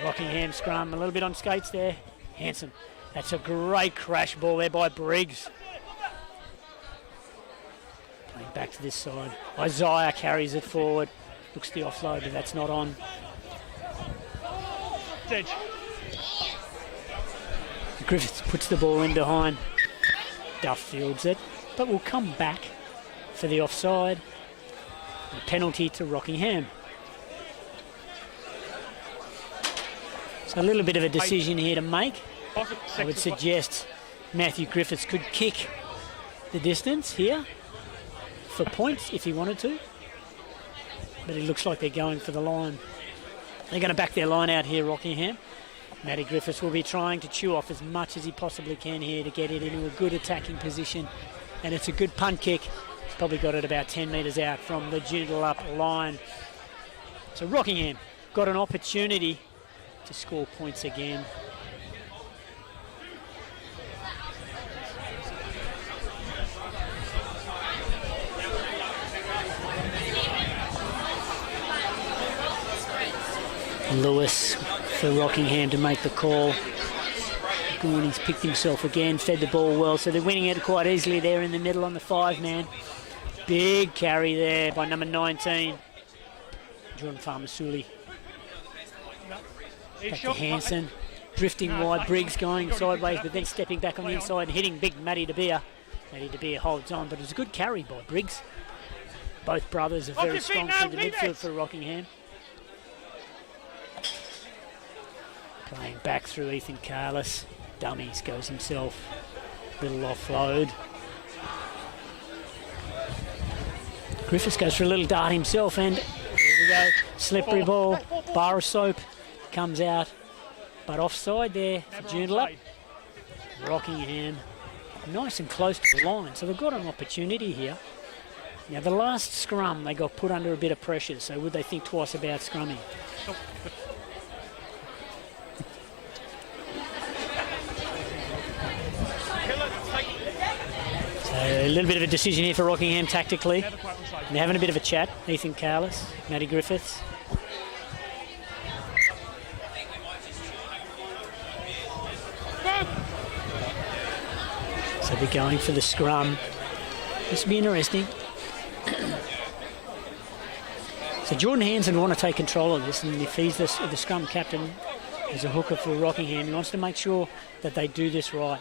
Rockingham scrum, a little bit on skates there. Hanson. That's a great crash ball there by Briggs. Playing back to this side. Isaiah carries it forward. Looks the offload, but that's not on. Edge. Griffiths puts the ball in behind. Duff fields it, but will come back for the offside. A penalty to Rockingham. So a little bit of a decision here to make. I would suggest Matthew Griffiths could kick the distance here for points if he wanted to. But it looks like they're going for the line. They're going to back their line out here, Rockingham. Matty Griffiths will be trying to chew off as much as he possibly can here to get it into a good attacking position. And it's a good punt kick. He's probably got it about 10 metres out from the Joondalup line. So Rockingham got an opportunity to score points again. Lewis for Rockingham to make the call. Gorney's picked himself again, fed the ball well, so they're winning it quite easily there in the middle on the 5-man. Big carry there by number 19, Jordan Farmasuli. Back to Hanson, drifting wide, Briggs going sideways, but then stepping back on the inside and hitting big Matty De Beer. Matty De Beer holds on, but it was a good carry by Briggs. Both brothers are very strong through the midfield for Rockingham. Playing back through Ethan Carless. Dummies goes himself. Little offload. Griffiths goes for a little dart himself and there we go. Slippery ball. Bar of soap comes out. But offside there for Joondalup. Rockingham nice and close to the line. So they've got an opportunity here. Now the last scrum they got put under a bit of pressure. So would they think twice about scrumming? A little bit of a decision here for Rockingham tactically. They're having a bit of a chat. Ethan Carless, Matty Griffiths. So they're going for the scrum. This will be interesting. So Jordan Hanson want to take control of this, and if he's the scrum captain as a hooker for Rockingham, he wants to make sure that they do this right.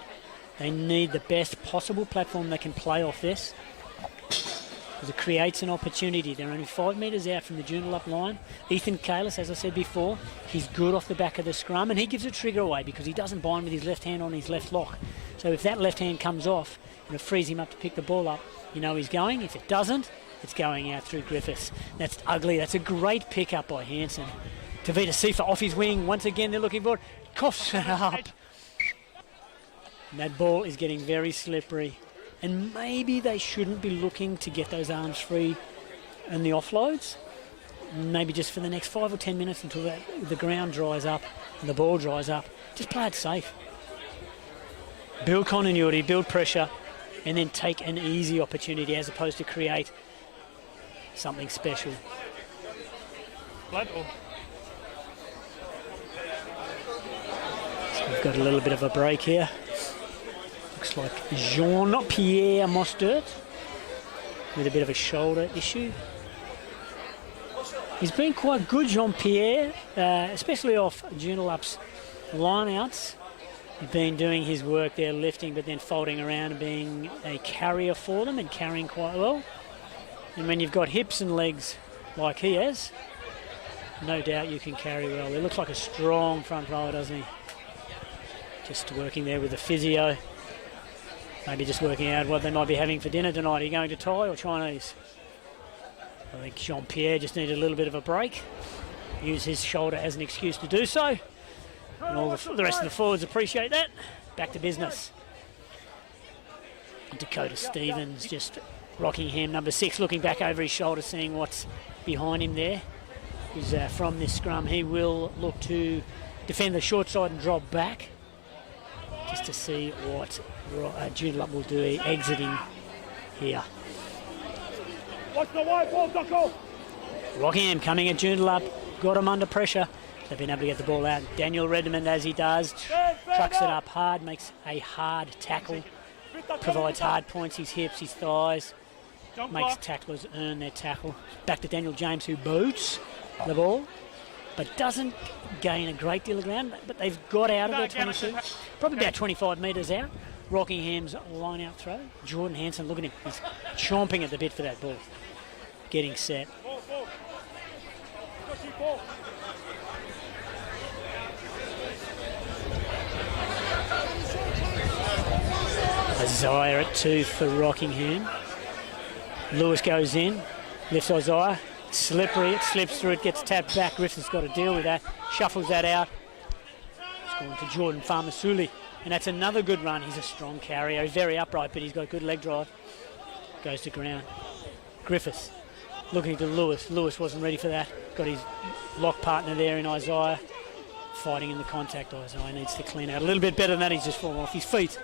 They need the best possible platform they can play off this, because it creates an opportunity. They're only 5 metres out from the Joondalup line. Ethan Kalis, as I said before, he's good off the back of the scrum, and he gives a trigger away because he doesn't bind with his left hand on his left lock. So if that left hand comes off and it frees him up to pick the ball up, you know he's going. If it doesn't, it's going out through Griffiths. That's ugly. That's a great pick-up by Hanson. Tavita Sifa off his wing. Once again, they're looking for it. Coughs it up. And that ball is getting very slippery. And maybe they shouldn't be looking to get those arms free and the offloads. Maybe just for the next 5 or 10 minutes until the ground dries up and the ball dries up. Just play it safe. Build continuity, build pressure, and then take an easy opportunity as opposed to create something special. So we've got a little bit of a break here. Looks like Jean-Pierre Mostert with a bit of a shoulder issue. He's been quite good, Jean-Pierre, especially off Joondalup's line-outs. He's been doing his work there, lifting, but then folding around and being a carrier for them and carrying quite well. And when you've got hips and legs like he has, no doubt you can carry well. He looks like a strong front rower, doesn't he? Just working there with the physio. Maybe just working out what they might be having for dinner tonight. Are you going to Thai or Chinese? I think Jean-Pierre just needed a little bit of a break. Use his shoulder as an excuse to do so. And all the rest of the forwards appreciate that. Back to business. Dakota Stevens, just Rockingham, number 6, looking back over his shoulder, seeing what's behind him there. He's, from this scrum, he will look to defend the short side and drop back, just to see what Joondalup will do exiting here. Watch the wide ball, Ducko. Rockingham coming at Joondalup, got him under pressure. They've been able to get the ball out. Daniel Redmond, as he does, trucks it up hard, makes a hard tackle, provides hard points, his hips, his thighs, makes tacklers earn their tackle. Back to Daniel James, who boots the ball, but doesn't gain a great deal of ground, but they've got out of their 22, probably about 25 metres out. Rockingham's line-out throw. Jordan Hanson, look at him, he's chomping at the bit for that ball. Getting set. Isaiah at 2 for Rockingham. Lewis goes in, lifts Isaiah, slippery, it slips through, it gets tapped back. Griffith's got to deal with that, shuffles that out. It's going to Jordan Farmasuli, and that's another good run. He's a strong carrier, he's very upright, but he's got good leg drive. Goes to ground. Griffiths looking to Lewis. Lewis wasn't ready for that. Got his lock partner there in Isaiah. Fighting in the contact. Isaiah needs to clean out a little bit better than that. He's just fallen off his feet.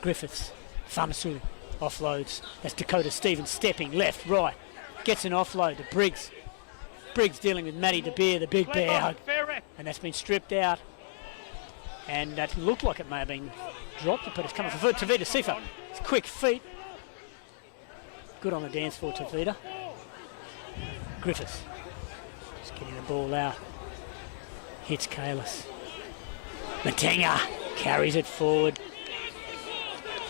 Griffiths, Farmasuli, offloads. That's Dakota Stevens stepping left, right. Gets an offload to Briggs. Briggs dealing with Matty DeBeer, the big bear hug. And that's been stripped out. And that looked like it may have been dropped, but it's coming for Tavita Sifa. It's quick feet. Good on the dance floor, Tavita. Griffiths, just getting the ball out. Hits Kalis. Matenga carries it forward.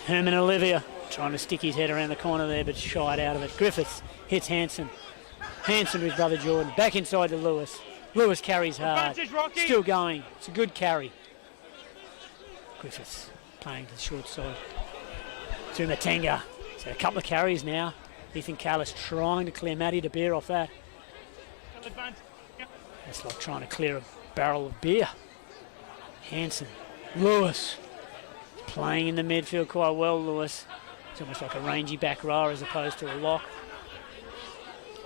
Herman Olivia trying to stick his head around the corner there, but shied out of it. Griffiths hits Hanson. Hanson with brother Jordan. Back inside to Lewis. Lewis carries hard. Still going. It's a good carry. Griffiths playing to the short side. Through Matenga. So a couple of carries now. Ethan Callis trying to clear Matty DeBeer off that. It's like trying to clear a barrel of beer. Hanson. Lewis. Playing in the midfield quite well, Lewis. It's almost like a rangy back rower as opposed to a lock.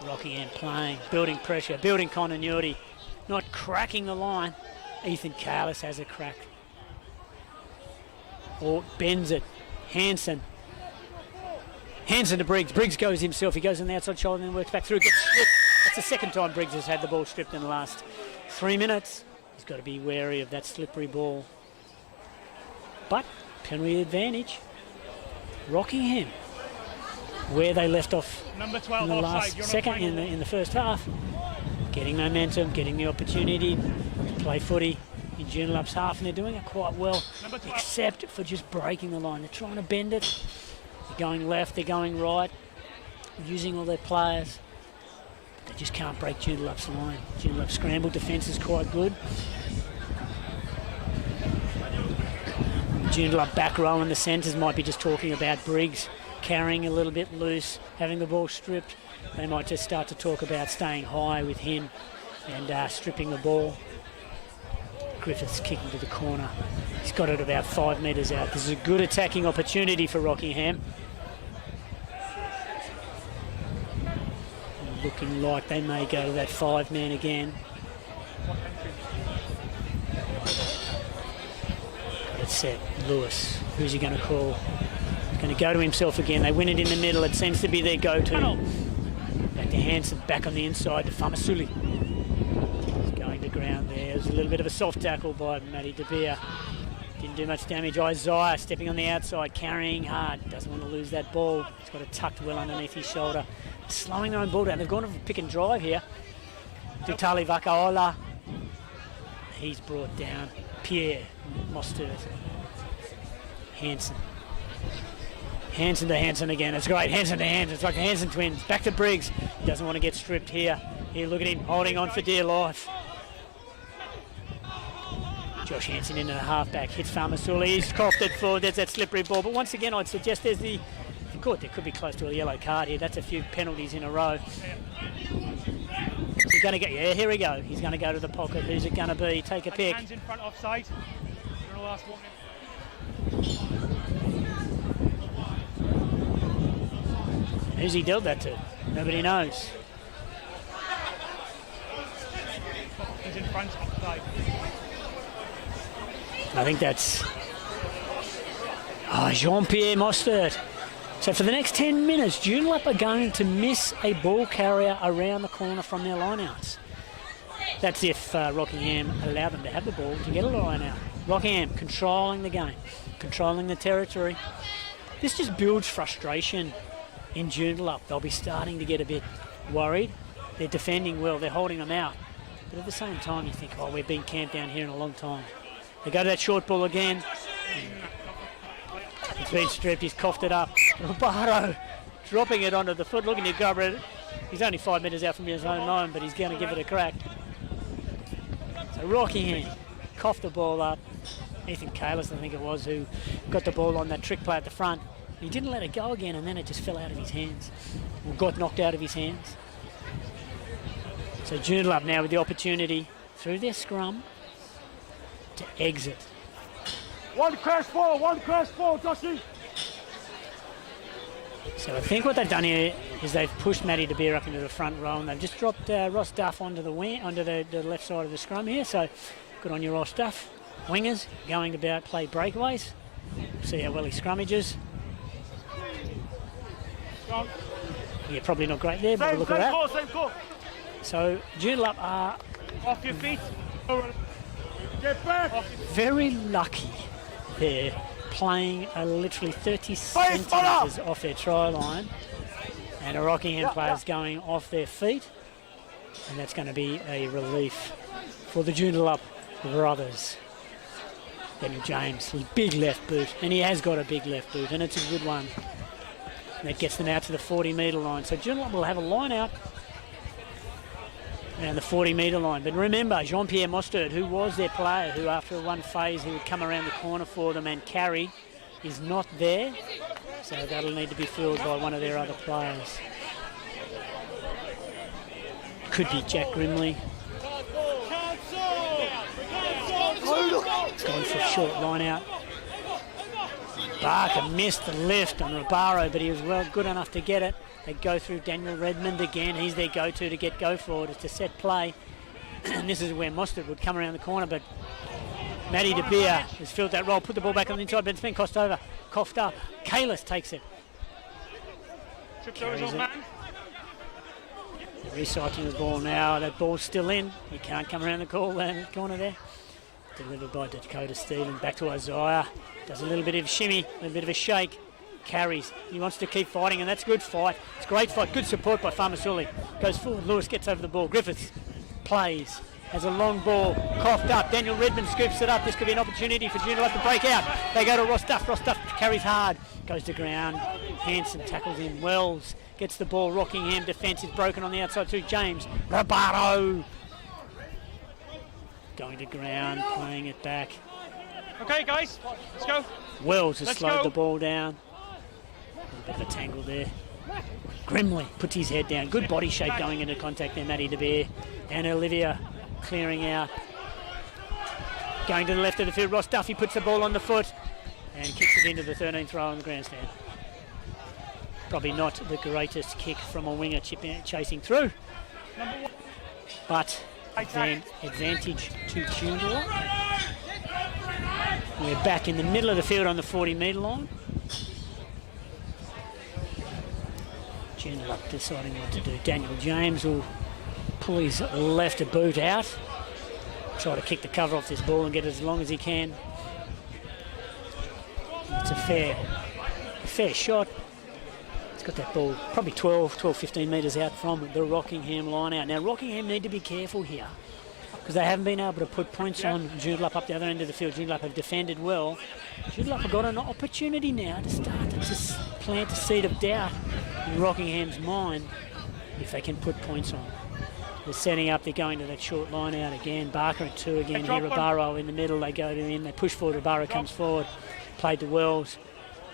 Rockingham playing, building pressure, building continuity, not cracking the line. Ethan Callis has a crack. Or bends it. Hanson. Hanson to Briggs. Briggs goes himself. He goes on the outside shoulder and then works back through. Gets stripped. That's the second time Briggs has had the ball stripped in the last 3 minutes. He's got to be wary of that slippery ball. But penalty advantage. Rockingham, where they left off Number 12 in the last second in the first half, getting momentum, getting the opportunity to play footy in Joondalup's half, and they're doing it quite well, except for just breaking the line. They're trying to bend it. They're going left, they're going right, using all their players. But they just can't break Joondalup's line. Joondalup's scramble defence is quite good. Joondalup back row in the centres might be just talking about Briggs carrying a little bit loose, having the ball stripped. They might just start to talk about staying high with him and stripping the ball. Griffiths kicking to the corner. He's got it about 5 metres out. This is a good attacking opportunity for Rockingham. Looking like they may go to that 5-man again. It's set. Lewis. Who's he going to call? He's going to go to himself again. They win it in the middle. It seems to be their go-to. Back to Hanson. Back on the inside to Farmasuli. He's going to ground there. There's a little bit of a soft tackle by Matty DeBeer. Didn't do much damage. Isaiah stepping on the outside, carrying hard. Doesn't want to lose that ball. He's got it tucked well underneath his shoulder. Slowing their own ball down. They've gone for pick and drive here. Tutali Vakaola. He's brought down. Pierre Mostert. Hanson. Hanson to Hanson again. It's great. Hanson to Hanson. It's like the Hanson twins. Back to Briggs. He doesn't want to get stripped here. Here, look at him holding on for dear life. Josh Hanson into the halfback. Hits Farmasuli. He's coughed it forward. There's that slippery ball. But once again, I'd suggest there's the Good, there could be close to a yellow card here. That's a few penalties in a row. He's going to get, yeah, here we go. He's going to go to the pocket. Who's it going to be? Take a pick. Hands in front, offside. You're the last one. Who's he dealt that to? Nobody knows. He's in front, offside. I think that's Jean-Pierre Mostert. So for the next 10 minutes, Joondalup are going to miss a ball carrier around the corner from their lineouts. That's if Rockingham allow them to have the ball to get a line out. Rockingham controlling the game, controlling the territory. This just builds frustration in Joondalup. They'll be starting to get a bit worried. They're defending well, they're holding them out. But at the same time, you think, oh, we've been camped down here in a long time. They go to that short ball again. It's been stripped, he's coughed it up. Roberto dropping it onto the foot, looking to cover it. He's only 5 metres out from his own line, but he's going to give it a crack. So Rockingham coughed the ball up. Ethan Kalis, I think it was, who got the ball on that trick play at the front. He didn't let it go again, and then it just fell out of his hands. Or got knocked out of his hands. So Joondalup now with the opportunity through their scrum to exit. One crash ball, Dusty. So I think what they've done here is they've pushed Matty De Beer up into the front row, and they've just dropped Ross Duff onto the wing, onto the left side of the scrum here. So good on you, Ross Duff. Wingers going about play breakaways. See how well he scrummages. Yeah, probably not great there, but we'll look at that. Same call. So Joondalup are Off your feet. Get back. very lucky there, playing literally 30 centimetres off their try line, and a Rockingham players going off their feet, and that's going to be a relief for the Joondalup brothers. Daniel James, his big left boot, and he has got a big left boot, and it's a good one. And that gets them out to the 40-metre line. So Joondalup will have a line out around the 40-metre line. But remember, Jean-Pierre Mostert, who was their player, who after one phase he would come around the corner for them and carry, is not there. So that'll need to be filled by one of their other players. Could be Jack Grimley. It's gone for a short line out. Barker missed the lift on Roberto, but he was well good enough to get it. They go through Daniel Redmond again. He's their go-to to get go forward. It's a set play. And this is where Mostert would come around the corner, but Matty De Beer has filled that role, put the ball back on the inside, but it's been coughed up. Kalis takes it. Carries it. They're recycling the ball now. That ball's still in. He can't come around the corner there. Delivered by Dakota Stephen. Back to Isaiah. Does a little bit of a shimmy, a little bit of a shake. Carries. He wants to keep fighting, and that's a good fight. It's a great fight. Good support by Farmasuli. Goes forward. Lewis gets over the ball. Griffiths plays. Has a long ball. Coughed up. Daniel Redmond scoops it up. This could be an opportunity for Joondalup to break out. They go to Ross Duff. Ross Duff carries hard. Goes to ground. Hanson tackles him. Wells gets the ball. Rockingham defence is broken on the outside too. James. Roberto. Going to ground. Playing it back. Okay, guys. Let's go. Wells has slowed the ball down. A bit of a tangle there. Grimley puts his head down. Good body shape going into contact there, Matty De Beer. And Olivia clearing out. Going to the left of the field, Ross Duffy puts the ball on the foot and kicks it into the 13th row on the grandstand. Probably not the greatest kick from a winger chasing through. But advantage to Joondalup. We're back in the middle of the field on the 40-metre line. Joondalup deciding what to do. Daniel James will pull his left boot out. Try to kick the cover off this ball and get it as long as he can. It's a fair shot. It's got that ball probably 12, 15 metres out from the Rockingham line out. Now Rockingham need to be careful here because they haven't been able to put points on Joondalup up the other end of the field. Joondalup have defended well. Joondalup have got an opportunity now to start to just plant a seed of doubt in Rockingham's mind if they can put points on. They're setting up, they're going to that short line out again. Barker at 2 again, here Roberto in the middle, they go to him, they push forward, Roberto comes forward, played to Wells.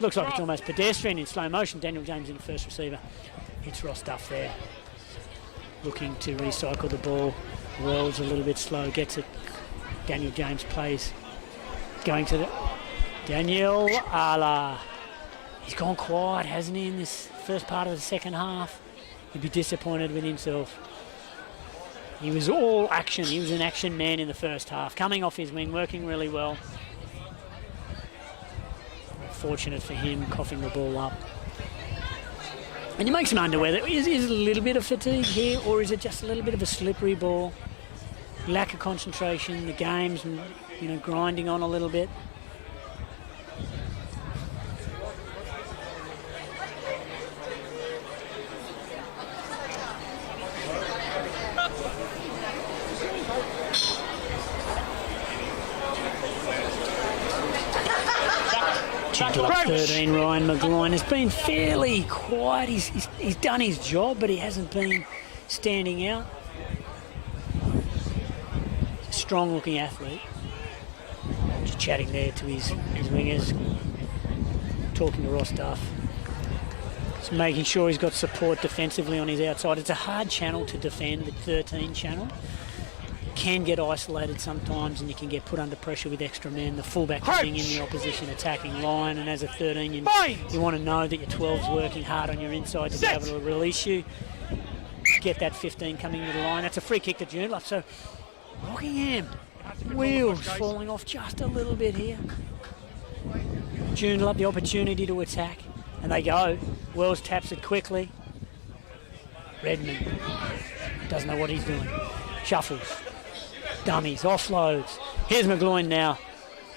Looks like it's almost pedestrian in slow motion. Daniel James in the first receiver. It's Ross Duff there. Looking to recycle the ball. Wells a little bit slow, gets it. Daniel James plays. Going to the... Daniel Ala. He's gone quiet, hasn't he, in this first part of the second half? He'd be disappointed with himself. He was all action. He was an action man in the first half. Coming off his wing, working really well. Fortunate for him, coughing the ball up. And he makes him underwear. Is it a little bit of fatigue here, or is it just a little bit of a slippery ball? Lack of concentration, the game's, you know, grinding on a little bit. Joondalup 13, Ryan McGloin has been fairly quiet. He's done his job, but he hasn't been standing out. Strong-looking athlete. Just chatting there to his wingers, talking to Ross Duff. Just making sure he's got support defensively on his outside. It's a hard channel to defend, the 13 channel. Can get isolated sometimes, and you can get put under pressure with extra men. The fullback being in the opposition attacking line, and as a 13, you want to know that your 12's working hard on your inside to be able to release you. Get that 15 coming into the line. That's a free kick to Joondalup. So Rockingham, wheels falling off just a little bit here. Joondalup the opportunity to attack, and they go. Wells taps it quickly. Redmond doesn't know what he's doing. Shuffles. Dummies, offloads. Here's McGloin now.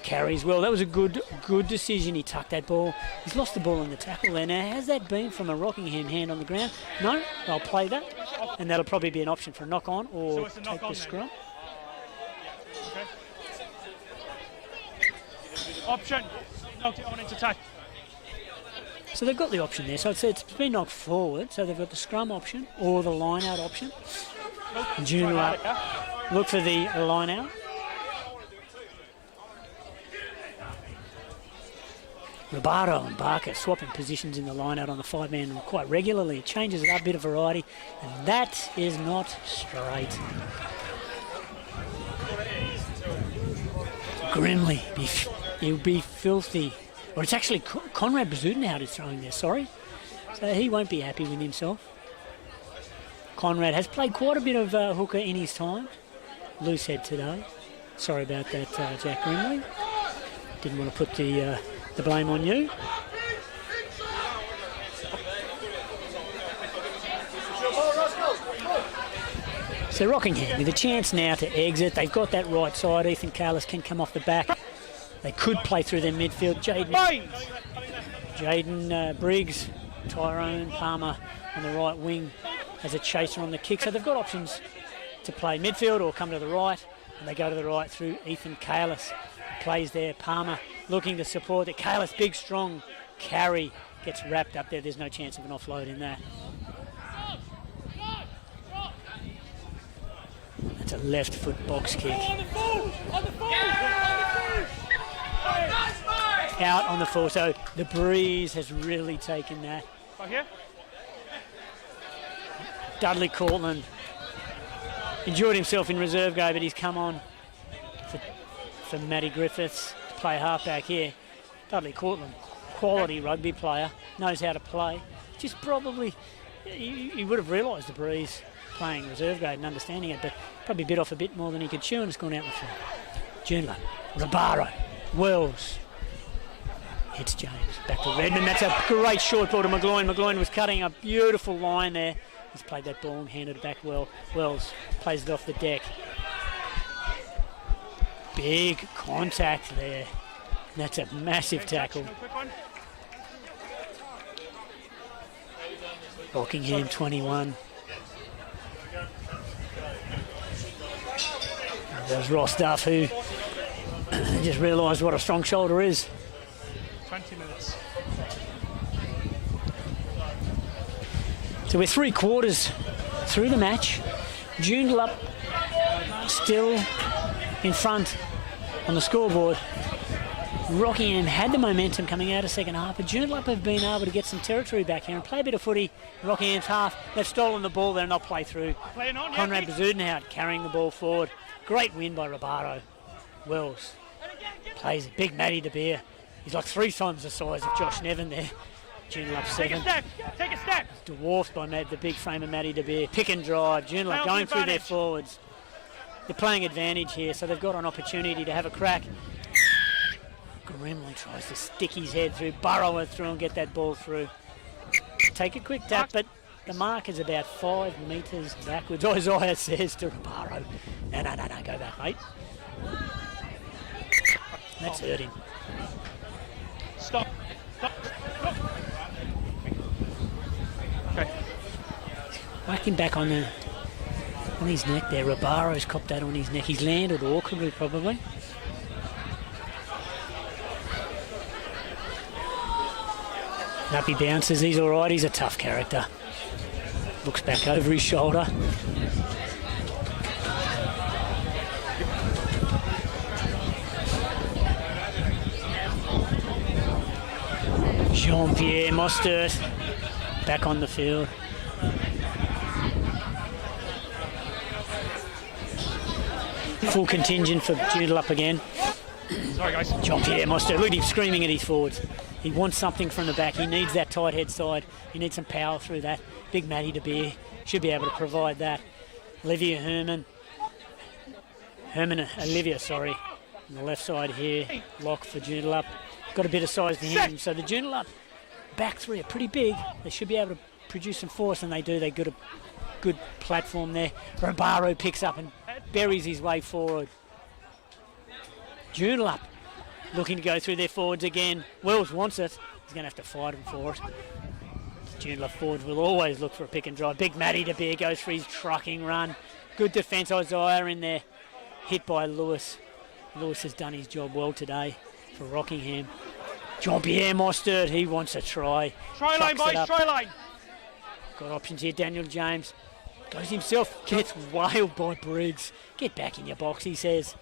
Carries well. That was a good decision. He tucked that ball. He's lost the ball in the tackle there. Now, has that been from a Rockingham hand on the ground? No, they'll play that. And that'll probably be an option for a knock-on or so take the scrum. Okay. Option. Knocked it on into touch. So they've got the option there. So it's been knocked forward. So they've got the scrum option or the line-out option. Joondalup look for the line-out. Roberto and Barker swapping positions in the line-out on the 5-man quite regularly. It changes it up, a bit of variety, and that is not straight. Grimley, he'll be filthy. Or it's actually Conrad Bazudenhout is throwing there, sorry. So he won't be happy with himself. Conrad has played quite a bit of hooker in his time. Loose head today. Sorry about that, Jack Grimley. Didn't want to put the blame on you. So Rockingham with a chance now to exit. They've got that right side. Ethan Carlos can come off the back. They could play through their midfield. Jaden Briggs, Tyrone Palmer on the right wing as a chaser on the kick. So they've got options to play midfield or come to the right, and they go to the right through Ethan Kalis. Plays there, Palmer looking to support it. Kalis, big, strong carry, gets wrapped up there. There's no chance of an offload in that. That's a left foot box kick. Out on the full, so the breeze has really taken that. Right here. Dudley Cortland enjoyed himself in reserve grade, but he's come on for Matty Griffiths to play halfback here. Dudley Cortland, quality rugby player, knows how to play. Just probably, he would have realised the breeze playing reserve grade and understanding it, but probably bit off a bit more than he could chew and it's gone out in the front. Joondalup, Rabaro, Wells. Hits James, back to Redmond. That's a great short ball to McGloin. McGloin was cutting a beautiful line there. He's played that ball and handed it back well. Wells plays it off the deck. Big contact there. That's a massive tackle. Rockingham 21. There's Ross Duff who just realised what a strong shoulder is. 20 minutes. So we're 3/4 through the match. Joondalup still in front on the scoreboard. Rockingham had the momentum coming out of second half, but Joondalup have been able to get some territory back here and play a bit of footy. Rockingham's half, they've stolen the ball there and they'll play through. Playing on, Conrad Bazudenhout carrying the ball forward. Great win by Roberto. Wells plays big Matty De Beer. He's like 3 times the size of Josh Nevin there. Joondalup 7. Take a step. Take a step. Dwarfed by the big frame of Matty De Beer. Pick and drive. Joondalup going through their forwards. They're playing advantage here, so they've got an opportunity to have a crack. Grimley tries to stick his head through, burrow it through and get that ball through. Take a quick tap, but the mark is about 5 metres backwards. Isaiah says to Roberto, no, go back, mate. That's hurt him. Stop. Okay. Whacked him back on his neck there. Robaro's copped that on his neck. He's landed awkwardly, probably. Up he bounces. He's all right. He's a tough character. Looks back over his shoulder. Jean-Pierre Mostert back on the field. Full contingent for Joondalup again. Sorry, guys. Jean-Pierre Mostert, look at him screaming at his forwards. He wants something from the back. He needs that tight head side. He needs some power through that. Big Matty De Beer should be able to provide that. Olivia Olivia, sorry. On the left side here, lock for Joondalup. Got a bit of size to him. So the Joondalup back three are pretty big. They should be able to produce some force, and they do. They got a good platform there. Robaro picks up and buries his way forward. Joondalup looking to go through their forwards again. Wells wants it. He's going to have to fight him for it. Joondalup forwards will always look for a pick and drive. Big Matty De Beer goes for his trucking run. Good defence. Isaiah in there. Hit by Lewis. Lewis has done his job well today for Rockingham. Jean-Pierre Mostert, he wants a try. Try line, boys, try line. Got options here. Daniel James goes himself, gets whaled by Briggs. Get back in your box, he says.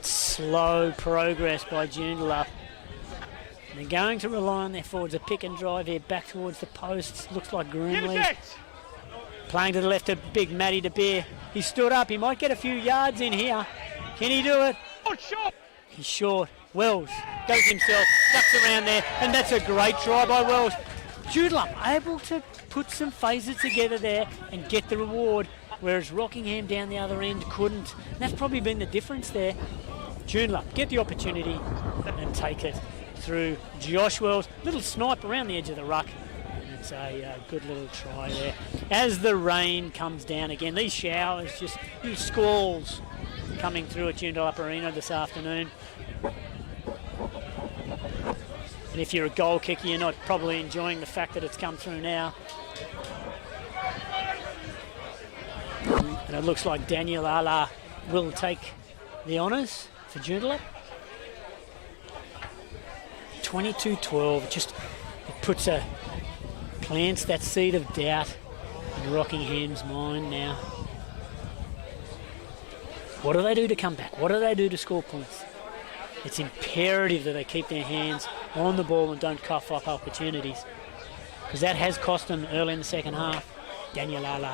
Slow progress by Joondalup. They're going to rely on their forwards. A pick and drive here back towards the posts. Looks like Grimley. Playing to the left of big Matty De Beer. He stood up. He might get a few yards in here. Can he do it? Oh, short. He's short. Wells goes himself, ducks around there, and that's a great try by Wells. Joondalup able to put some phases together there and get the reward, whereas Rockingham down the other end couldn't. And that's probably been the difference there. Joondalup get the opportunity and take it through Josh Wells. Little snipe around the edge of the ruck. And it's a good little try there. As the rain comes down again, these showers, just these squalls coming through at Joondalup Arena this afternoon. And if you're a goal kicker, you're not probably enjoying the fact that it's come through now. And it looks like Daniel Ala will take the honours for Joondalup. 22-12, just it plants that seed of doubt in Rockingham's mind now. What do they do to come back? What do they do to score points? It's imperative that they keep their hands on the ball and don't cough up opportunities, because that has cost them early in the second half. Daniel Ala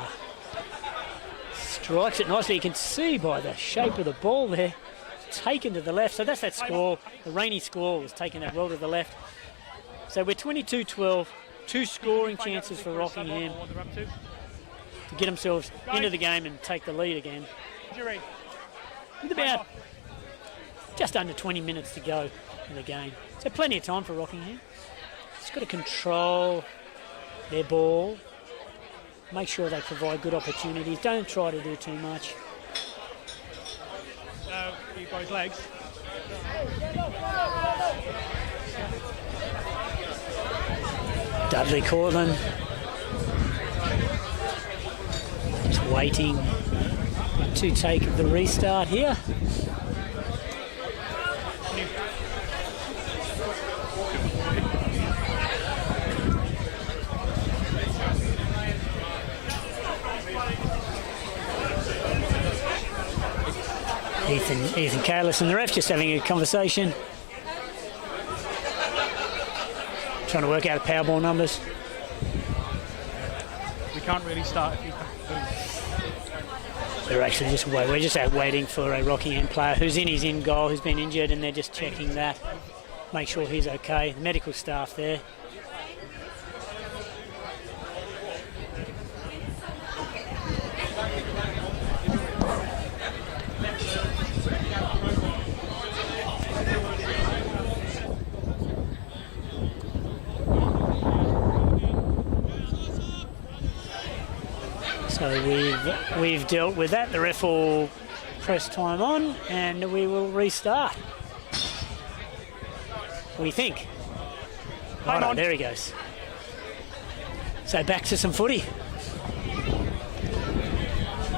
strikes it nicely. You can see by the shape of the ball there, taken to the left. So that's that squall. The rainy squall was taking that well to the left. So we're 22-12. 2 scoring chances for Rockingham to get themselves into the game and take the lead again. With about just under 20 minutes to go in the game. So plenty of time for Rockingham. Just got to control their ball. Make sure they provide good opportunities. Don't try to do too much. Keep both legs. Dudley Cortland just waiting to take the restart here. Ethan Kalis and the ref just having a conversation. Trying to work out Powerball numbers. We can't really start if we can't. We're actually just waiting for a Rockingham player who's in goal, who's been injured, and they're just checking that, make sure he's okay. The medical staff there. So we've dealt with that. The ref will press time on and we will restart. We think. Right, there he goes. So back to some footy.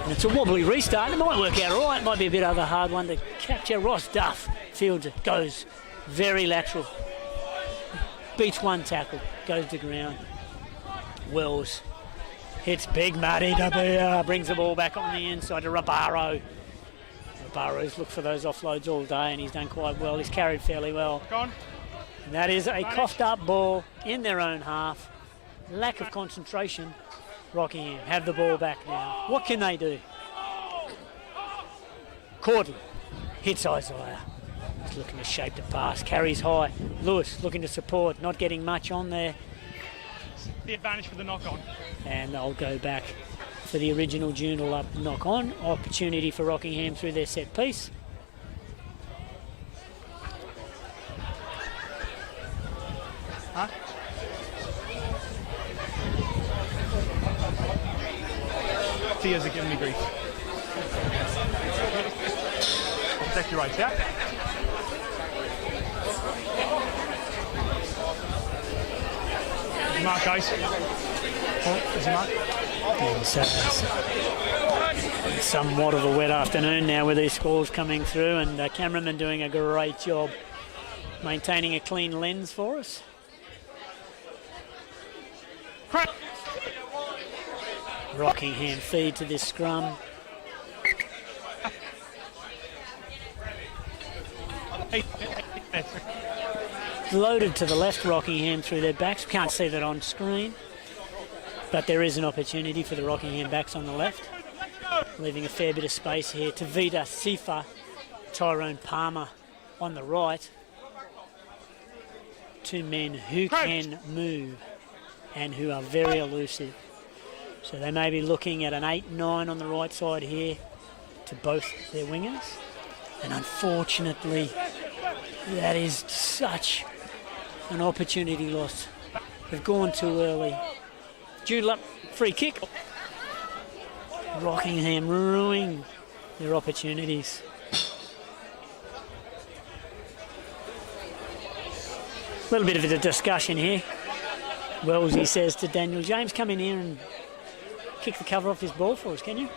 And it's a wobbly restart. It might work out all right. It might be a bit of a hard one to capture. Ross Duff fields it, goes very lateral. Beats one tackle, goes to ground. Wells hits big Matty Dabia, brings the ball back on the inside to Rabaro. Rabaro's looked for those offloads all day and he's done quite well. He's carried fairly well. And that is a coughed up ball in their own half. Lack of concentration. Rockingham have the ball back now. What can they do? Cordy hits Isaiah. He's looking to shape the pass, carries high. Lewis looking to support, not getting much on there. The advantage for the knock-on. And they'll go back for the original Joondalup knock-on. Opportunity for Rockingham through their set piece. Huh? Tears are giving me grief. Protect your rights, yeah? Mark, guys. Oh, is he mark? It's somewhat of a wet afternoon now with these squalls coming through, and cameraman doing a great job maintaining a clean lens for us. Rockingham feed to this scrum. Loaded to the left, Rockingham through their backs. Can't see that on screen, but there is an opportunity for the Rockingham backs on the left, leaving a fair bit of space here. Tavita Sifa, Tyrone Palmer on the right. Two men who can move and who are very elusive. So they may be looking at an 8-9 on the right side here to both their wingers. And unfortunately, that is such an opportunity loss. They've gone too early. Joondalup free kick. Rockingham ruining their opportunities. A little bit of a discussion here. Wellesley says to Daniel James, come in here and kick the cover off this ball for us, can you?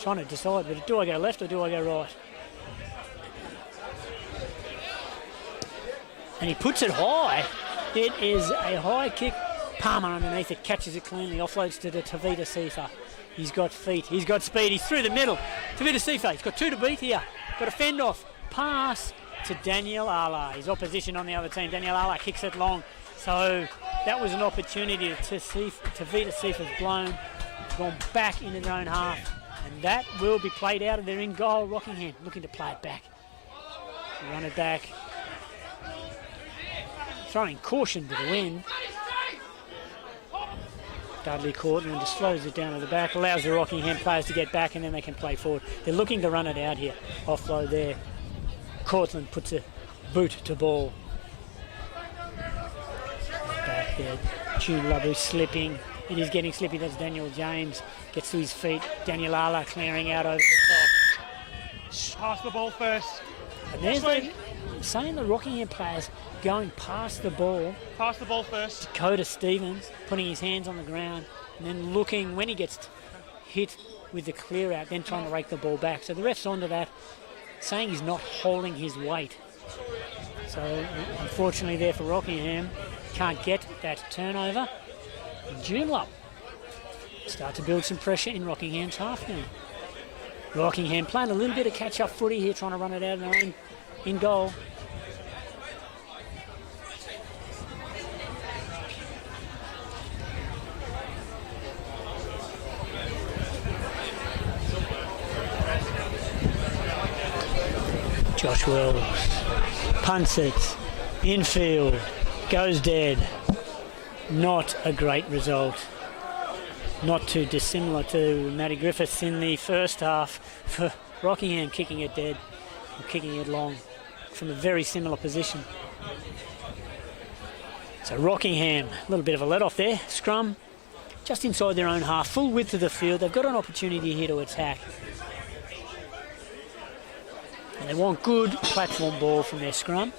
Trying to decide, but do I go left or do I go right? And he puts it high. It is a high kick. Palmer underneath it, catches it cleanly, offloads to the Tavita Sifa. He's got feet, he's got speed, he's through the middle. Tavita Sifa, he's got two to beat here. Got a fend off. Pass to Daniel Ala. His opposition on the other team. Daniel Ala kicks it long. So that was an opportunity to see Tavita Sifa's blown, gone back into their own half. And that will be played out of their in goal. Rockingham looking to play it back. Run it back. Throwing caution to the wind. Dudley Cortland just slows it down to the back, allows the Rockingham players to get back and then they can play forward. They're looking to run it out here. Offload there. Cortland puts a boot to ball. Back there. Joondalup slipping. It is getting slippy. That's Daniel James. Gets to his feet. Daniel Ala clearing out over the top. Pass the ball first. And there's saying the Rockingham players going past the ball. Pass the ball first. Dakota Stevens putting his hands on the ground and then looking when he gets hit with the clear out, then trying to rake the ball back. So the ref's onto that, saying he's not holding his weight. So unfortunately there for Rockingham, can't get that turnover. And Joondalup start to build some pressure in Rockingham's half now. Rockingham playing a little bit of catch-up footy here, trying to run it out of their own in goal. Josh Wells punts it, infield, goes dead. Not a great result. Not too dissimilar to Matty Griffiths in the first half for Rockingham, kicking it dead, or kicking it long from a very similar position. So Rockingham, a little bit of a let off there. Scrum just inside their own half, full width of the field. They've got an opportunity here to attack. And they want good platform ball from their scrum.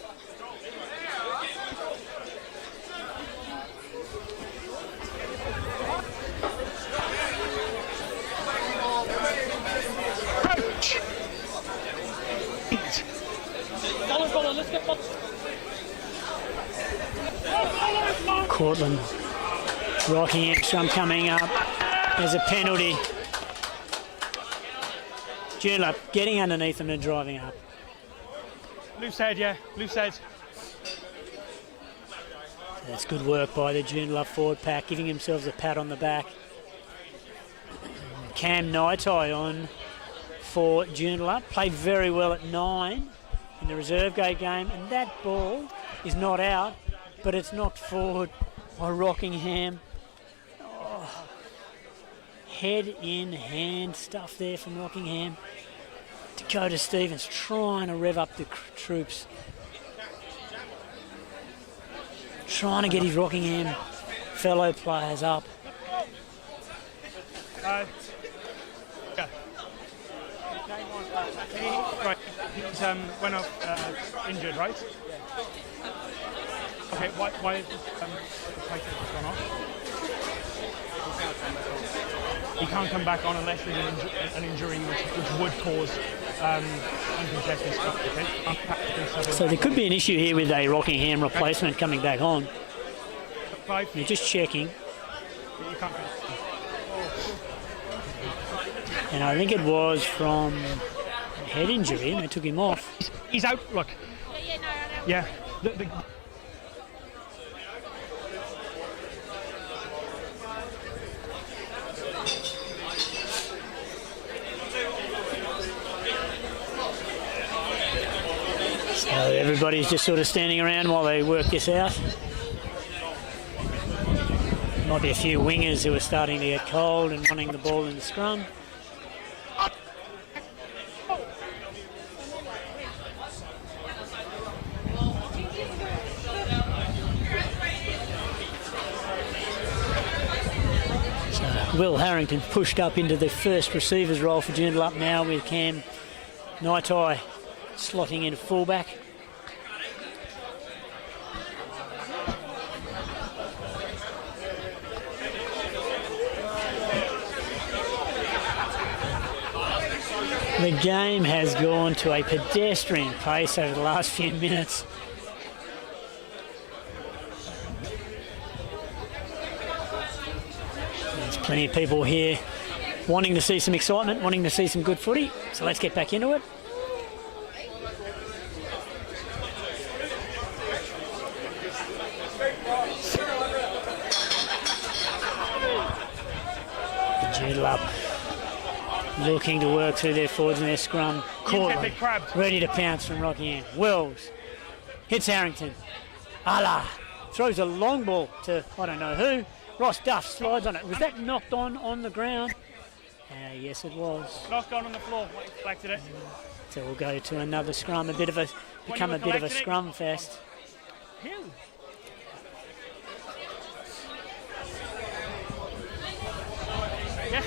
Cortland, Rockingham scrum coming up. There's a penalty. Joondalup getting underneath them and driving up. Loose head, yeah, loose head. That's good work by the Joondalup forward pack, giving themselves a pat on the back. Cam Naitai on for Joondalup. Played very well at 9 in the reserve grade game, and that ball is not out, but it's knocked forward by Rockingham. Oh, head in hand stuff there from Rockingham. Dakota Stevens trying to rev up the troops. Trying to get his Rockingham fellow players up. Yeah. Right, he's went off injured, right? Okay, why is the plate has gone off? He can't come back on unless there's an injury which would cause uncontested stuff, okay? So there could be an issue here with a Rockingham replacement coming back on. You're just checking. You can't. And I think it was from a head injury and they took him off. He's out, look. Yeah. So everybody's just sort of standing around while they work this out. Might be a few wingers who are starting to get cold and wanting the ball in the scrum. So Will Harrington pushed up into the first receiver's role for Joondalup now with Cam Naitai slotting into fullback. The game has gone to a pedestrian pace over the last few minutes. There's plenty of people here wanting to see some excitement, wanting to see some good footy. So let's get back into it. Joondalup looking to work through their forwards and their scrum. Cortland ready to pounce from Rockingham. Wells hits Harrington. Allah throws a long ball to I don't know who. Ross Duff slides on it. Was that knocked on the ground? Yes, it was. Knocked on the floor. Collected it. So we'll go to another scrum. Become a bit of a scrum fest. Hill. Yeah.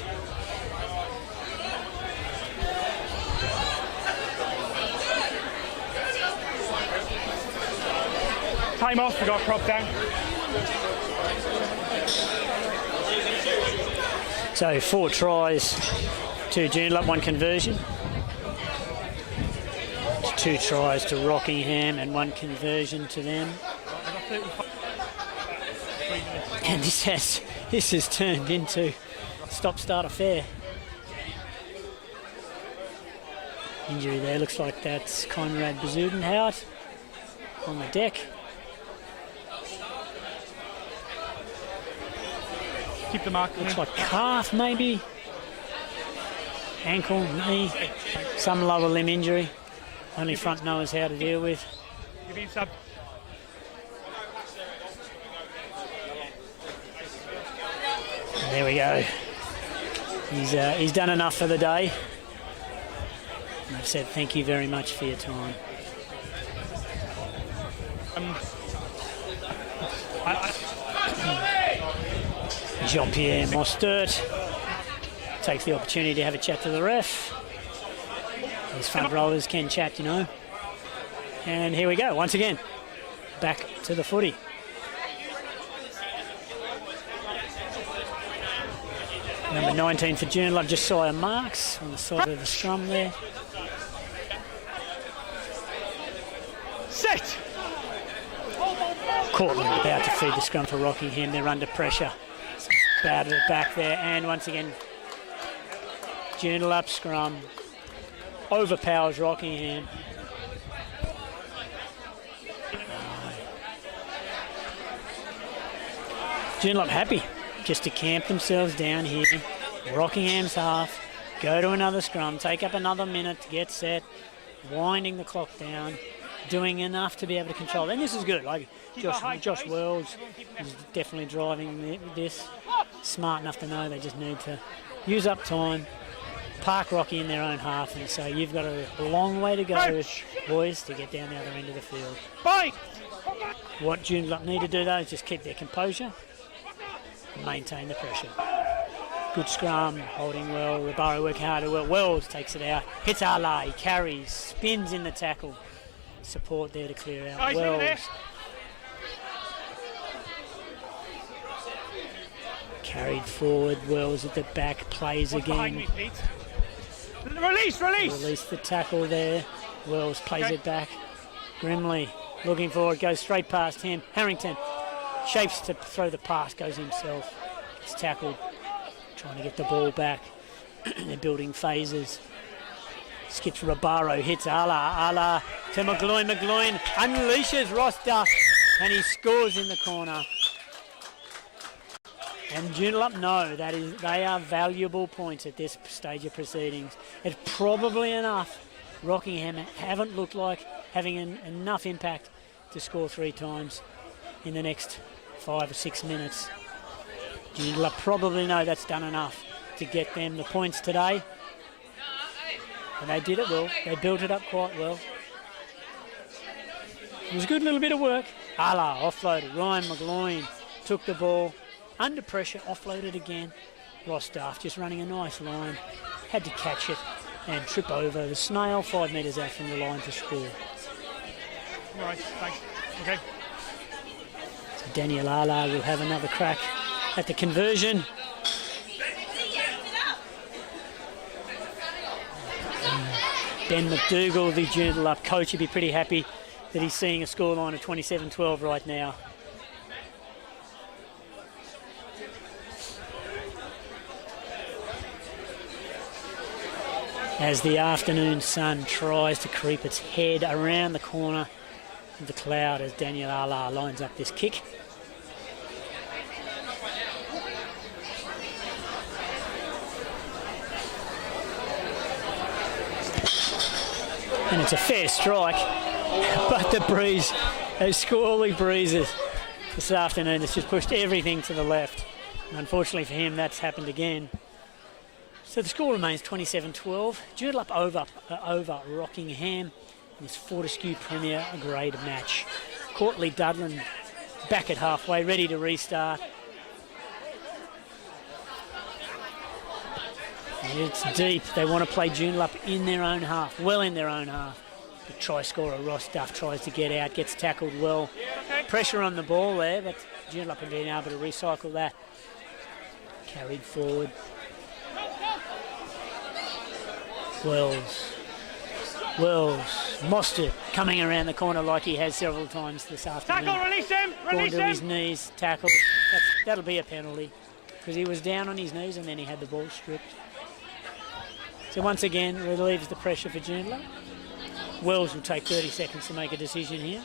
Time off, we got cropped down. So 4 tries to Joondalup, 1 conversion. 2 tries to Rockingham and 1 conversion to them. And this has turned into stop-start affair. Injury there, looks like that's Conrad Bezudenhout on the deck. Keep the mark. Looks like calf maybe. Ankle, knee, some lower limb injury. Only front knows how to deal with. Give him sub. There we go. He's done enough for the day. And I've said thank you very much for your time. Jean-Pierre Mostert takes the opportunity to have a chat to the ref. These front rowers can chat, you know. And here we go, once again, back to the footy. Number 19 for Joondalup, Josiah Marks on the side of the scrum there. Set! Cortland about to feed the scrum for Rockingham. They're under pressure. Batted it back there, and once again, Joondalup scrum overpowers Rockingham. Joondalup happy just to camp themselves down here. Rockingham's half, go to another scrum, take up another minute to get winding the clock down, doing enough to be able to control. And this is good. Like Josh Wells is definitely driving this. Smart enough to know they just need to use up time, park Rocky in their own half, and so you've got a long way to go, boys, to get down the other end of the field. Bye. What Joondalup need to do though is just keep their composure and maintain the pressure. Good scrum, holding well, Rabaro working harder. Wells takes it out, hits Arla, he carries, spins in the tackle. Support there to clear out. Wells. Carried forward, Wells at the back, plays again. Me, release! Release the tackle there. Wells plays it back. Grimley looking forward, goes straight past him. Harrington shapes to throw the pass, goes himself. Gets tackled, trying to get the ball back. They're building phases. Skips Rabaro, hits Ala to McGloin. McGloin unleashes Ross Duff, and he scores in the corner. And Joondalup know they are valuable points at this stage of proceedings. It's probably enough. Rockingham haven't looked like having enough impact to score 3 times in the next 5 or 6 minutes. Joondalup probably know that's done enough to get them the points today. And they did it well. They built it up quite well. It was a good little bit of work. Ala offloaded. Ryan McGloin took the ball. Under pressure, offloaded again. Ross Duff just running a nice line. Had to catch it and trip over the snail 5 metres out from the line to score. All right, thanks. Okay. So Daniel Ala will have another crack at the conversion. Ben McDougall, the Joondalup coach, would be pretty happy that he's seeing a scoreline of 27-12 right now. As the afternoon sun tries to creep its head around the corner of the cloud as Daniel Ala lines up this kick. And it's a fair strike, but the breeze, those squally breezes this afternoon, has just pushed everything to the left. And unfortunately for him, that's happened again. So the score remains 27-12. Joondalup over Rockingham in this Fortescue Premier Grade match. Courtly Dudlin back at halfway, ready to restart. And it's deep. They want to play Joondalup in their own half, well in their own half. The try scorer Ross Duff tries to get out, gets tackled well. Pressure on the ball there, but Joondalup have been able to recycle that. Carried forward. Wells, Mostert coming around the corner like he has several times this afternoon. Tackle, release him! Going to his knees, tackle. That'll be a penalty because he was down on his knees and then he had the ball stripped. So once again, relieves the pressure for Joondalup. Wells will take 30 seconds to make a decision here.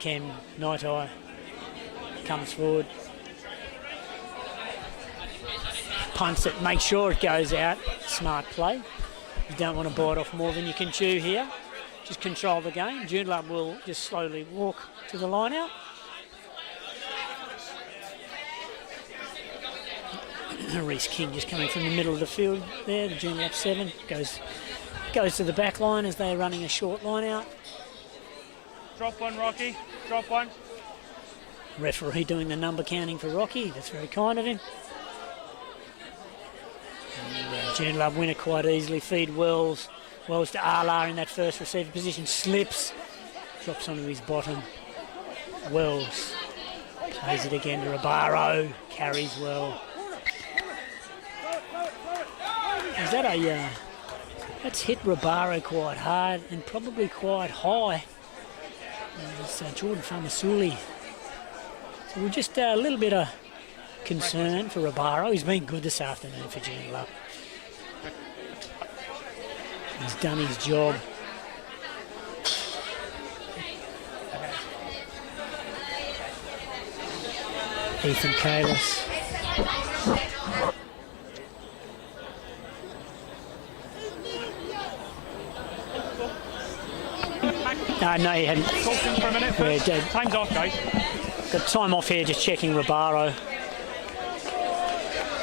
Cam Night-Eye comes forward. Punts it, make sure it goes out. Smart play. You don't want to bite off more than you can chew here. Just control the game. Joondalup will just slowly walk to the line out. Reese King just coming from the middle of the field there. The Joondalup 7 goes to the back line as they're running a short line out. Drop one, Rocky. Drop one. Referee doing the number counting for Rocky. That's very kind of him. Joondalup win it quite easily. Feed Wells. Wells to Arla in that first receiver position. Slips. Drops onto his bottom. Wells plays it again to Rabaro. Carries well. Is that a... that's hit Rabaro quite hard and probably quite high. It's Jordan Famasuli. So we're just a little bit of concern for Rabaro. He's been good this afternoon for Joondalup. He's done his job. Ethan Kalis. No, he hadn't. Talking for a minute first. Yeah, time's off, guys. Got time off here, just checking Rabaro.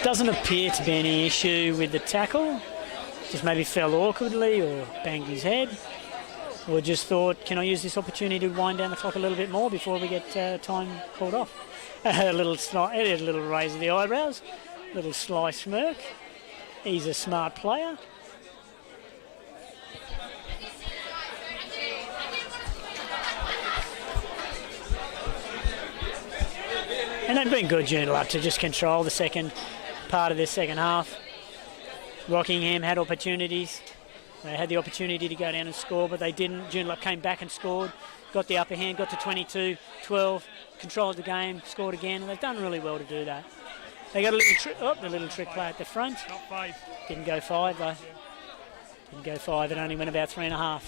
Doesn't appear to be any issue with the tackle. Just maybe fell awkwardly or banged his head. Or just thought, can I use this opportunity to wind down the clock a little bit more before we get time called off? A little raise of the eyebrows, little sly smirk. He's a smart player. And they've been good, Joondalup, to just control the second part of this second half. Rockingham had opportunities. They had the opportunity to go down and score, but they didn't. Joondalup came back and scored, got the upper hand, got to 22-12, controlled the game, scored again, and they've done really well to do that. They got a little trick, the little trick play at the front. Not 5. Didn't go 5 though. Didn't go 5, it only went about 3.5.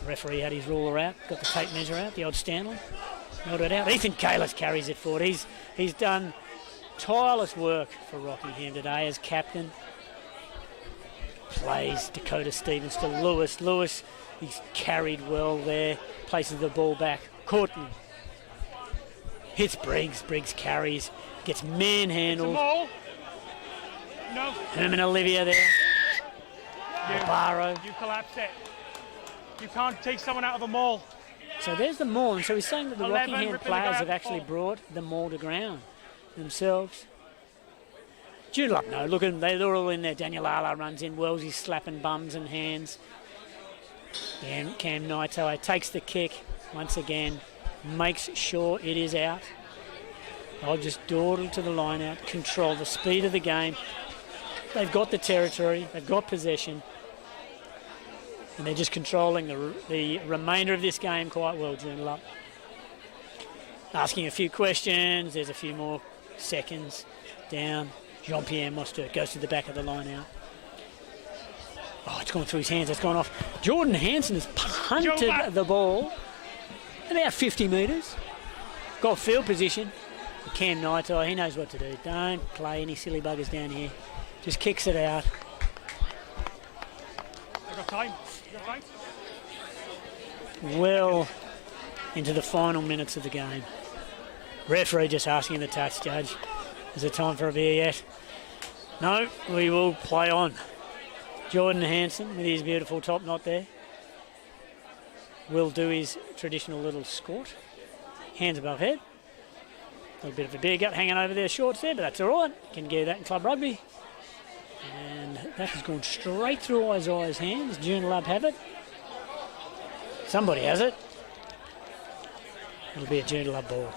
The referee had his ruler out, got the tape measure out, the odd Stanley. Not it out. Ethan Kalis carries it forward. He's done tireless work for Rockingham today as captain. Plays Dakota Stevens to Lewis. Lewis, he's carried well there. Places the ball back. Courtney hits Briggs. Briggs carries. Gets manhandled. No. Herman Olivia there. Barrow. You collapsed it. You can't take someone out of a maul. So there's the maul, and so he's saying that the Rockingham players have actually brought the maul to ground themselves. Joondalup, no, look at them, they're all in there. Daniel Arla runs in, Wells, he's slapping bums and hands. And Cam Naito takes the kick once again, makes sure it is out. I'll just dawdle to the line out, control the speed of the game. They've got the territory, they've got possession. And they're just controlling the remainder of this game quite well, Joondalup. Asking a few questions, there's a few more seconds down. Jean-Pierre Mostert goes to the back of the line out. Oh, it's gone through his hands, it's gone off. Jordan Hansen has punted the ball about 50 metres. Got field position. Cam Naito, he knows what to do. Don't play any silly buggers down here. Just kicks it out. I got time. Well into the final minutes of the game. Referee just asking the touch judge, is it time for a beer yet? No, we will play on. Jordan Hansen with his beautiful top knot there will do his traditional little squat. Hands above head. A little bit of a beer gut hanging over their shorts there, but that's all right. Can get that in club rugby. And that has gone straight through Isaiah's hands. Joondalup have it. Somebody has it. It'll be a Joondalup ball.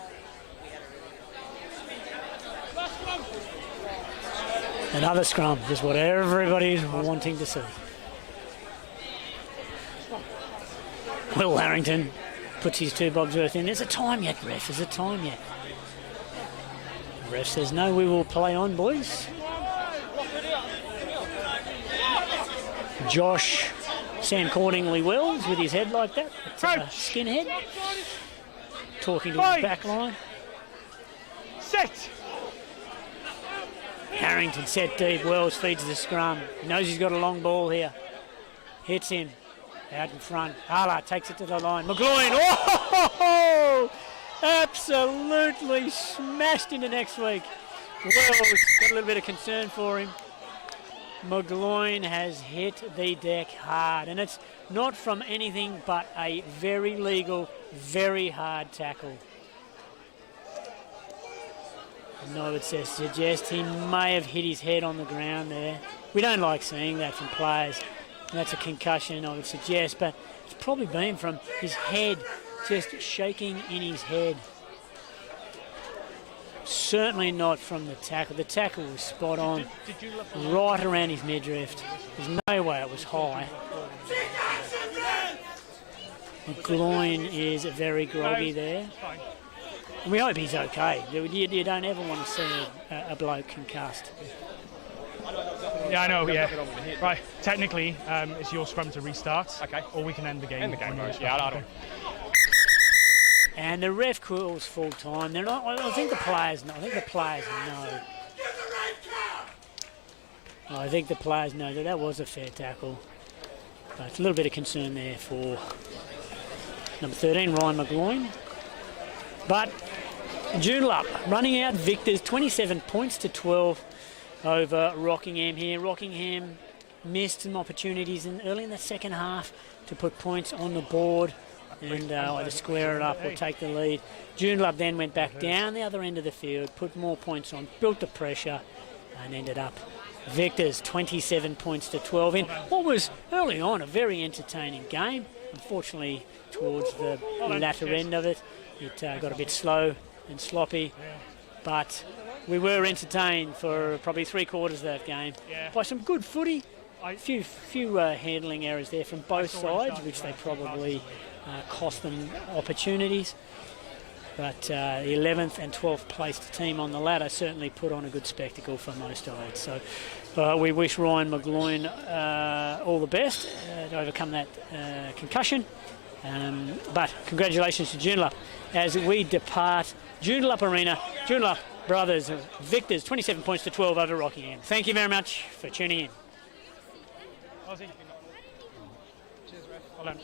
Another scrum, just what everybody's wanting to see. Will Harrington puts his 2 bobs worth in. There's a time yet, ref. Is it time yet? The ref says, no, we will play on, boys. Josh Sam Cordingley Wells with his head like that. It's a skinhead. Talking to his back line. Set. Harrington set deep. Wells feeds the scrum. He knows he's got a long ball here. Hits him. Out in front. Hala takes it to the line. McGloin. Oh! Absolutely smashed into next week. Wells got a little bit of concern for him. McGloin has hit the deck hard, and it's not from anything but a very legal, very hard tackle. No, it says suggest he may have hit his head on the ground there. We don't like seeing that from players. That's a concussion, I would suggest, but it's probably been from his head, just shaking in his head. Certainly not from the tackle. The tackle was spot on, right around his midriff. There's no way it was high. McGloin is very groggy there. And we hope he's okay. You don't ever want to see a bloke concussed. Yeah, I know, yeah. Right, technically, it's your scrum to restart. Okay. Or we can end the game. End the game, right? Yeah, I don't. And the ref calls full time. They're not. I think the players know. I think the players know that was a fair tackle. But a little bit of concern there for number 13, Ryan McGloin. But Joondalup running out victors, 27 points to 12 over Rockingham here. Rockingham missed some opportunities early in the second half to put points on the board and either square it up or take the lead. Joondalup then went back down the other end of the field, put more points on, built the pressure and ended up victors, 27 points to 12 in what was early on a very entertaining game. Unfortunately, towards the latter end of it, it got a bit slow and sloppy, but we were entertained for probably 3/4 of that game by some good footy. A few handling errors there from both sides, which they probably cost them opportunities. But the 11th and 12th placed team on the ladder certainly put on a good spectacle for most of it. So we wish Ryan McGloin all the best to overcome that concussion. But congratulations to Joondalup as we depart Joondalup Arena. Joondalup Brothers victors, 27 points to 12 over Rockingham. Thank you very much for tuning in. Cheers, Ref. Well done.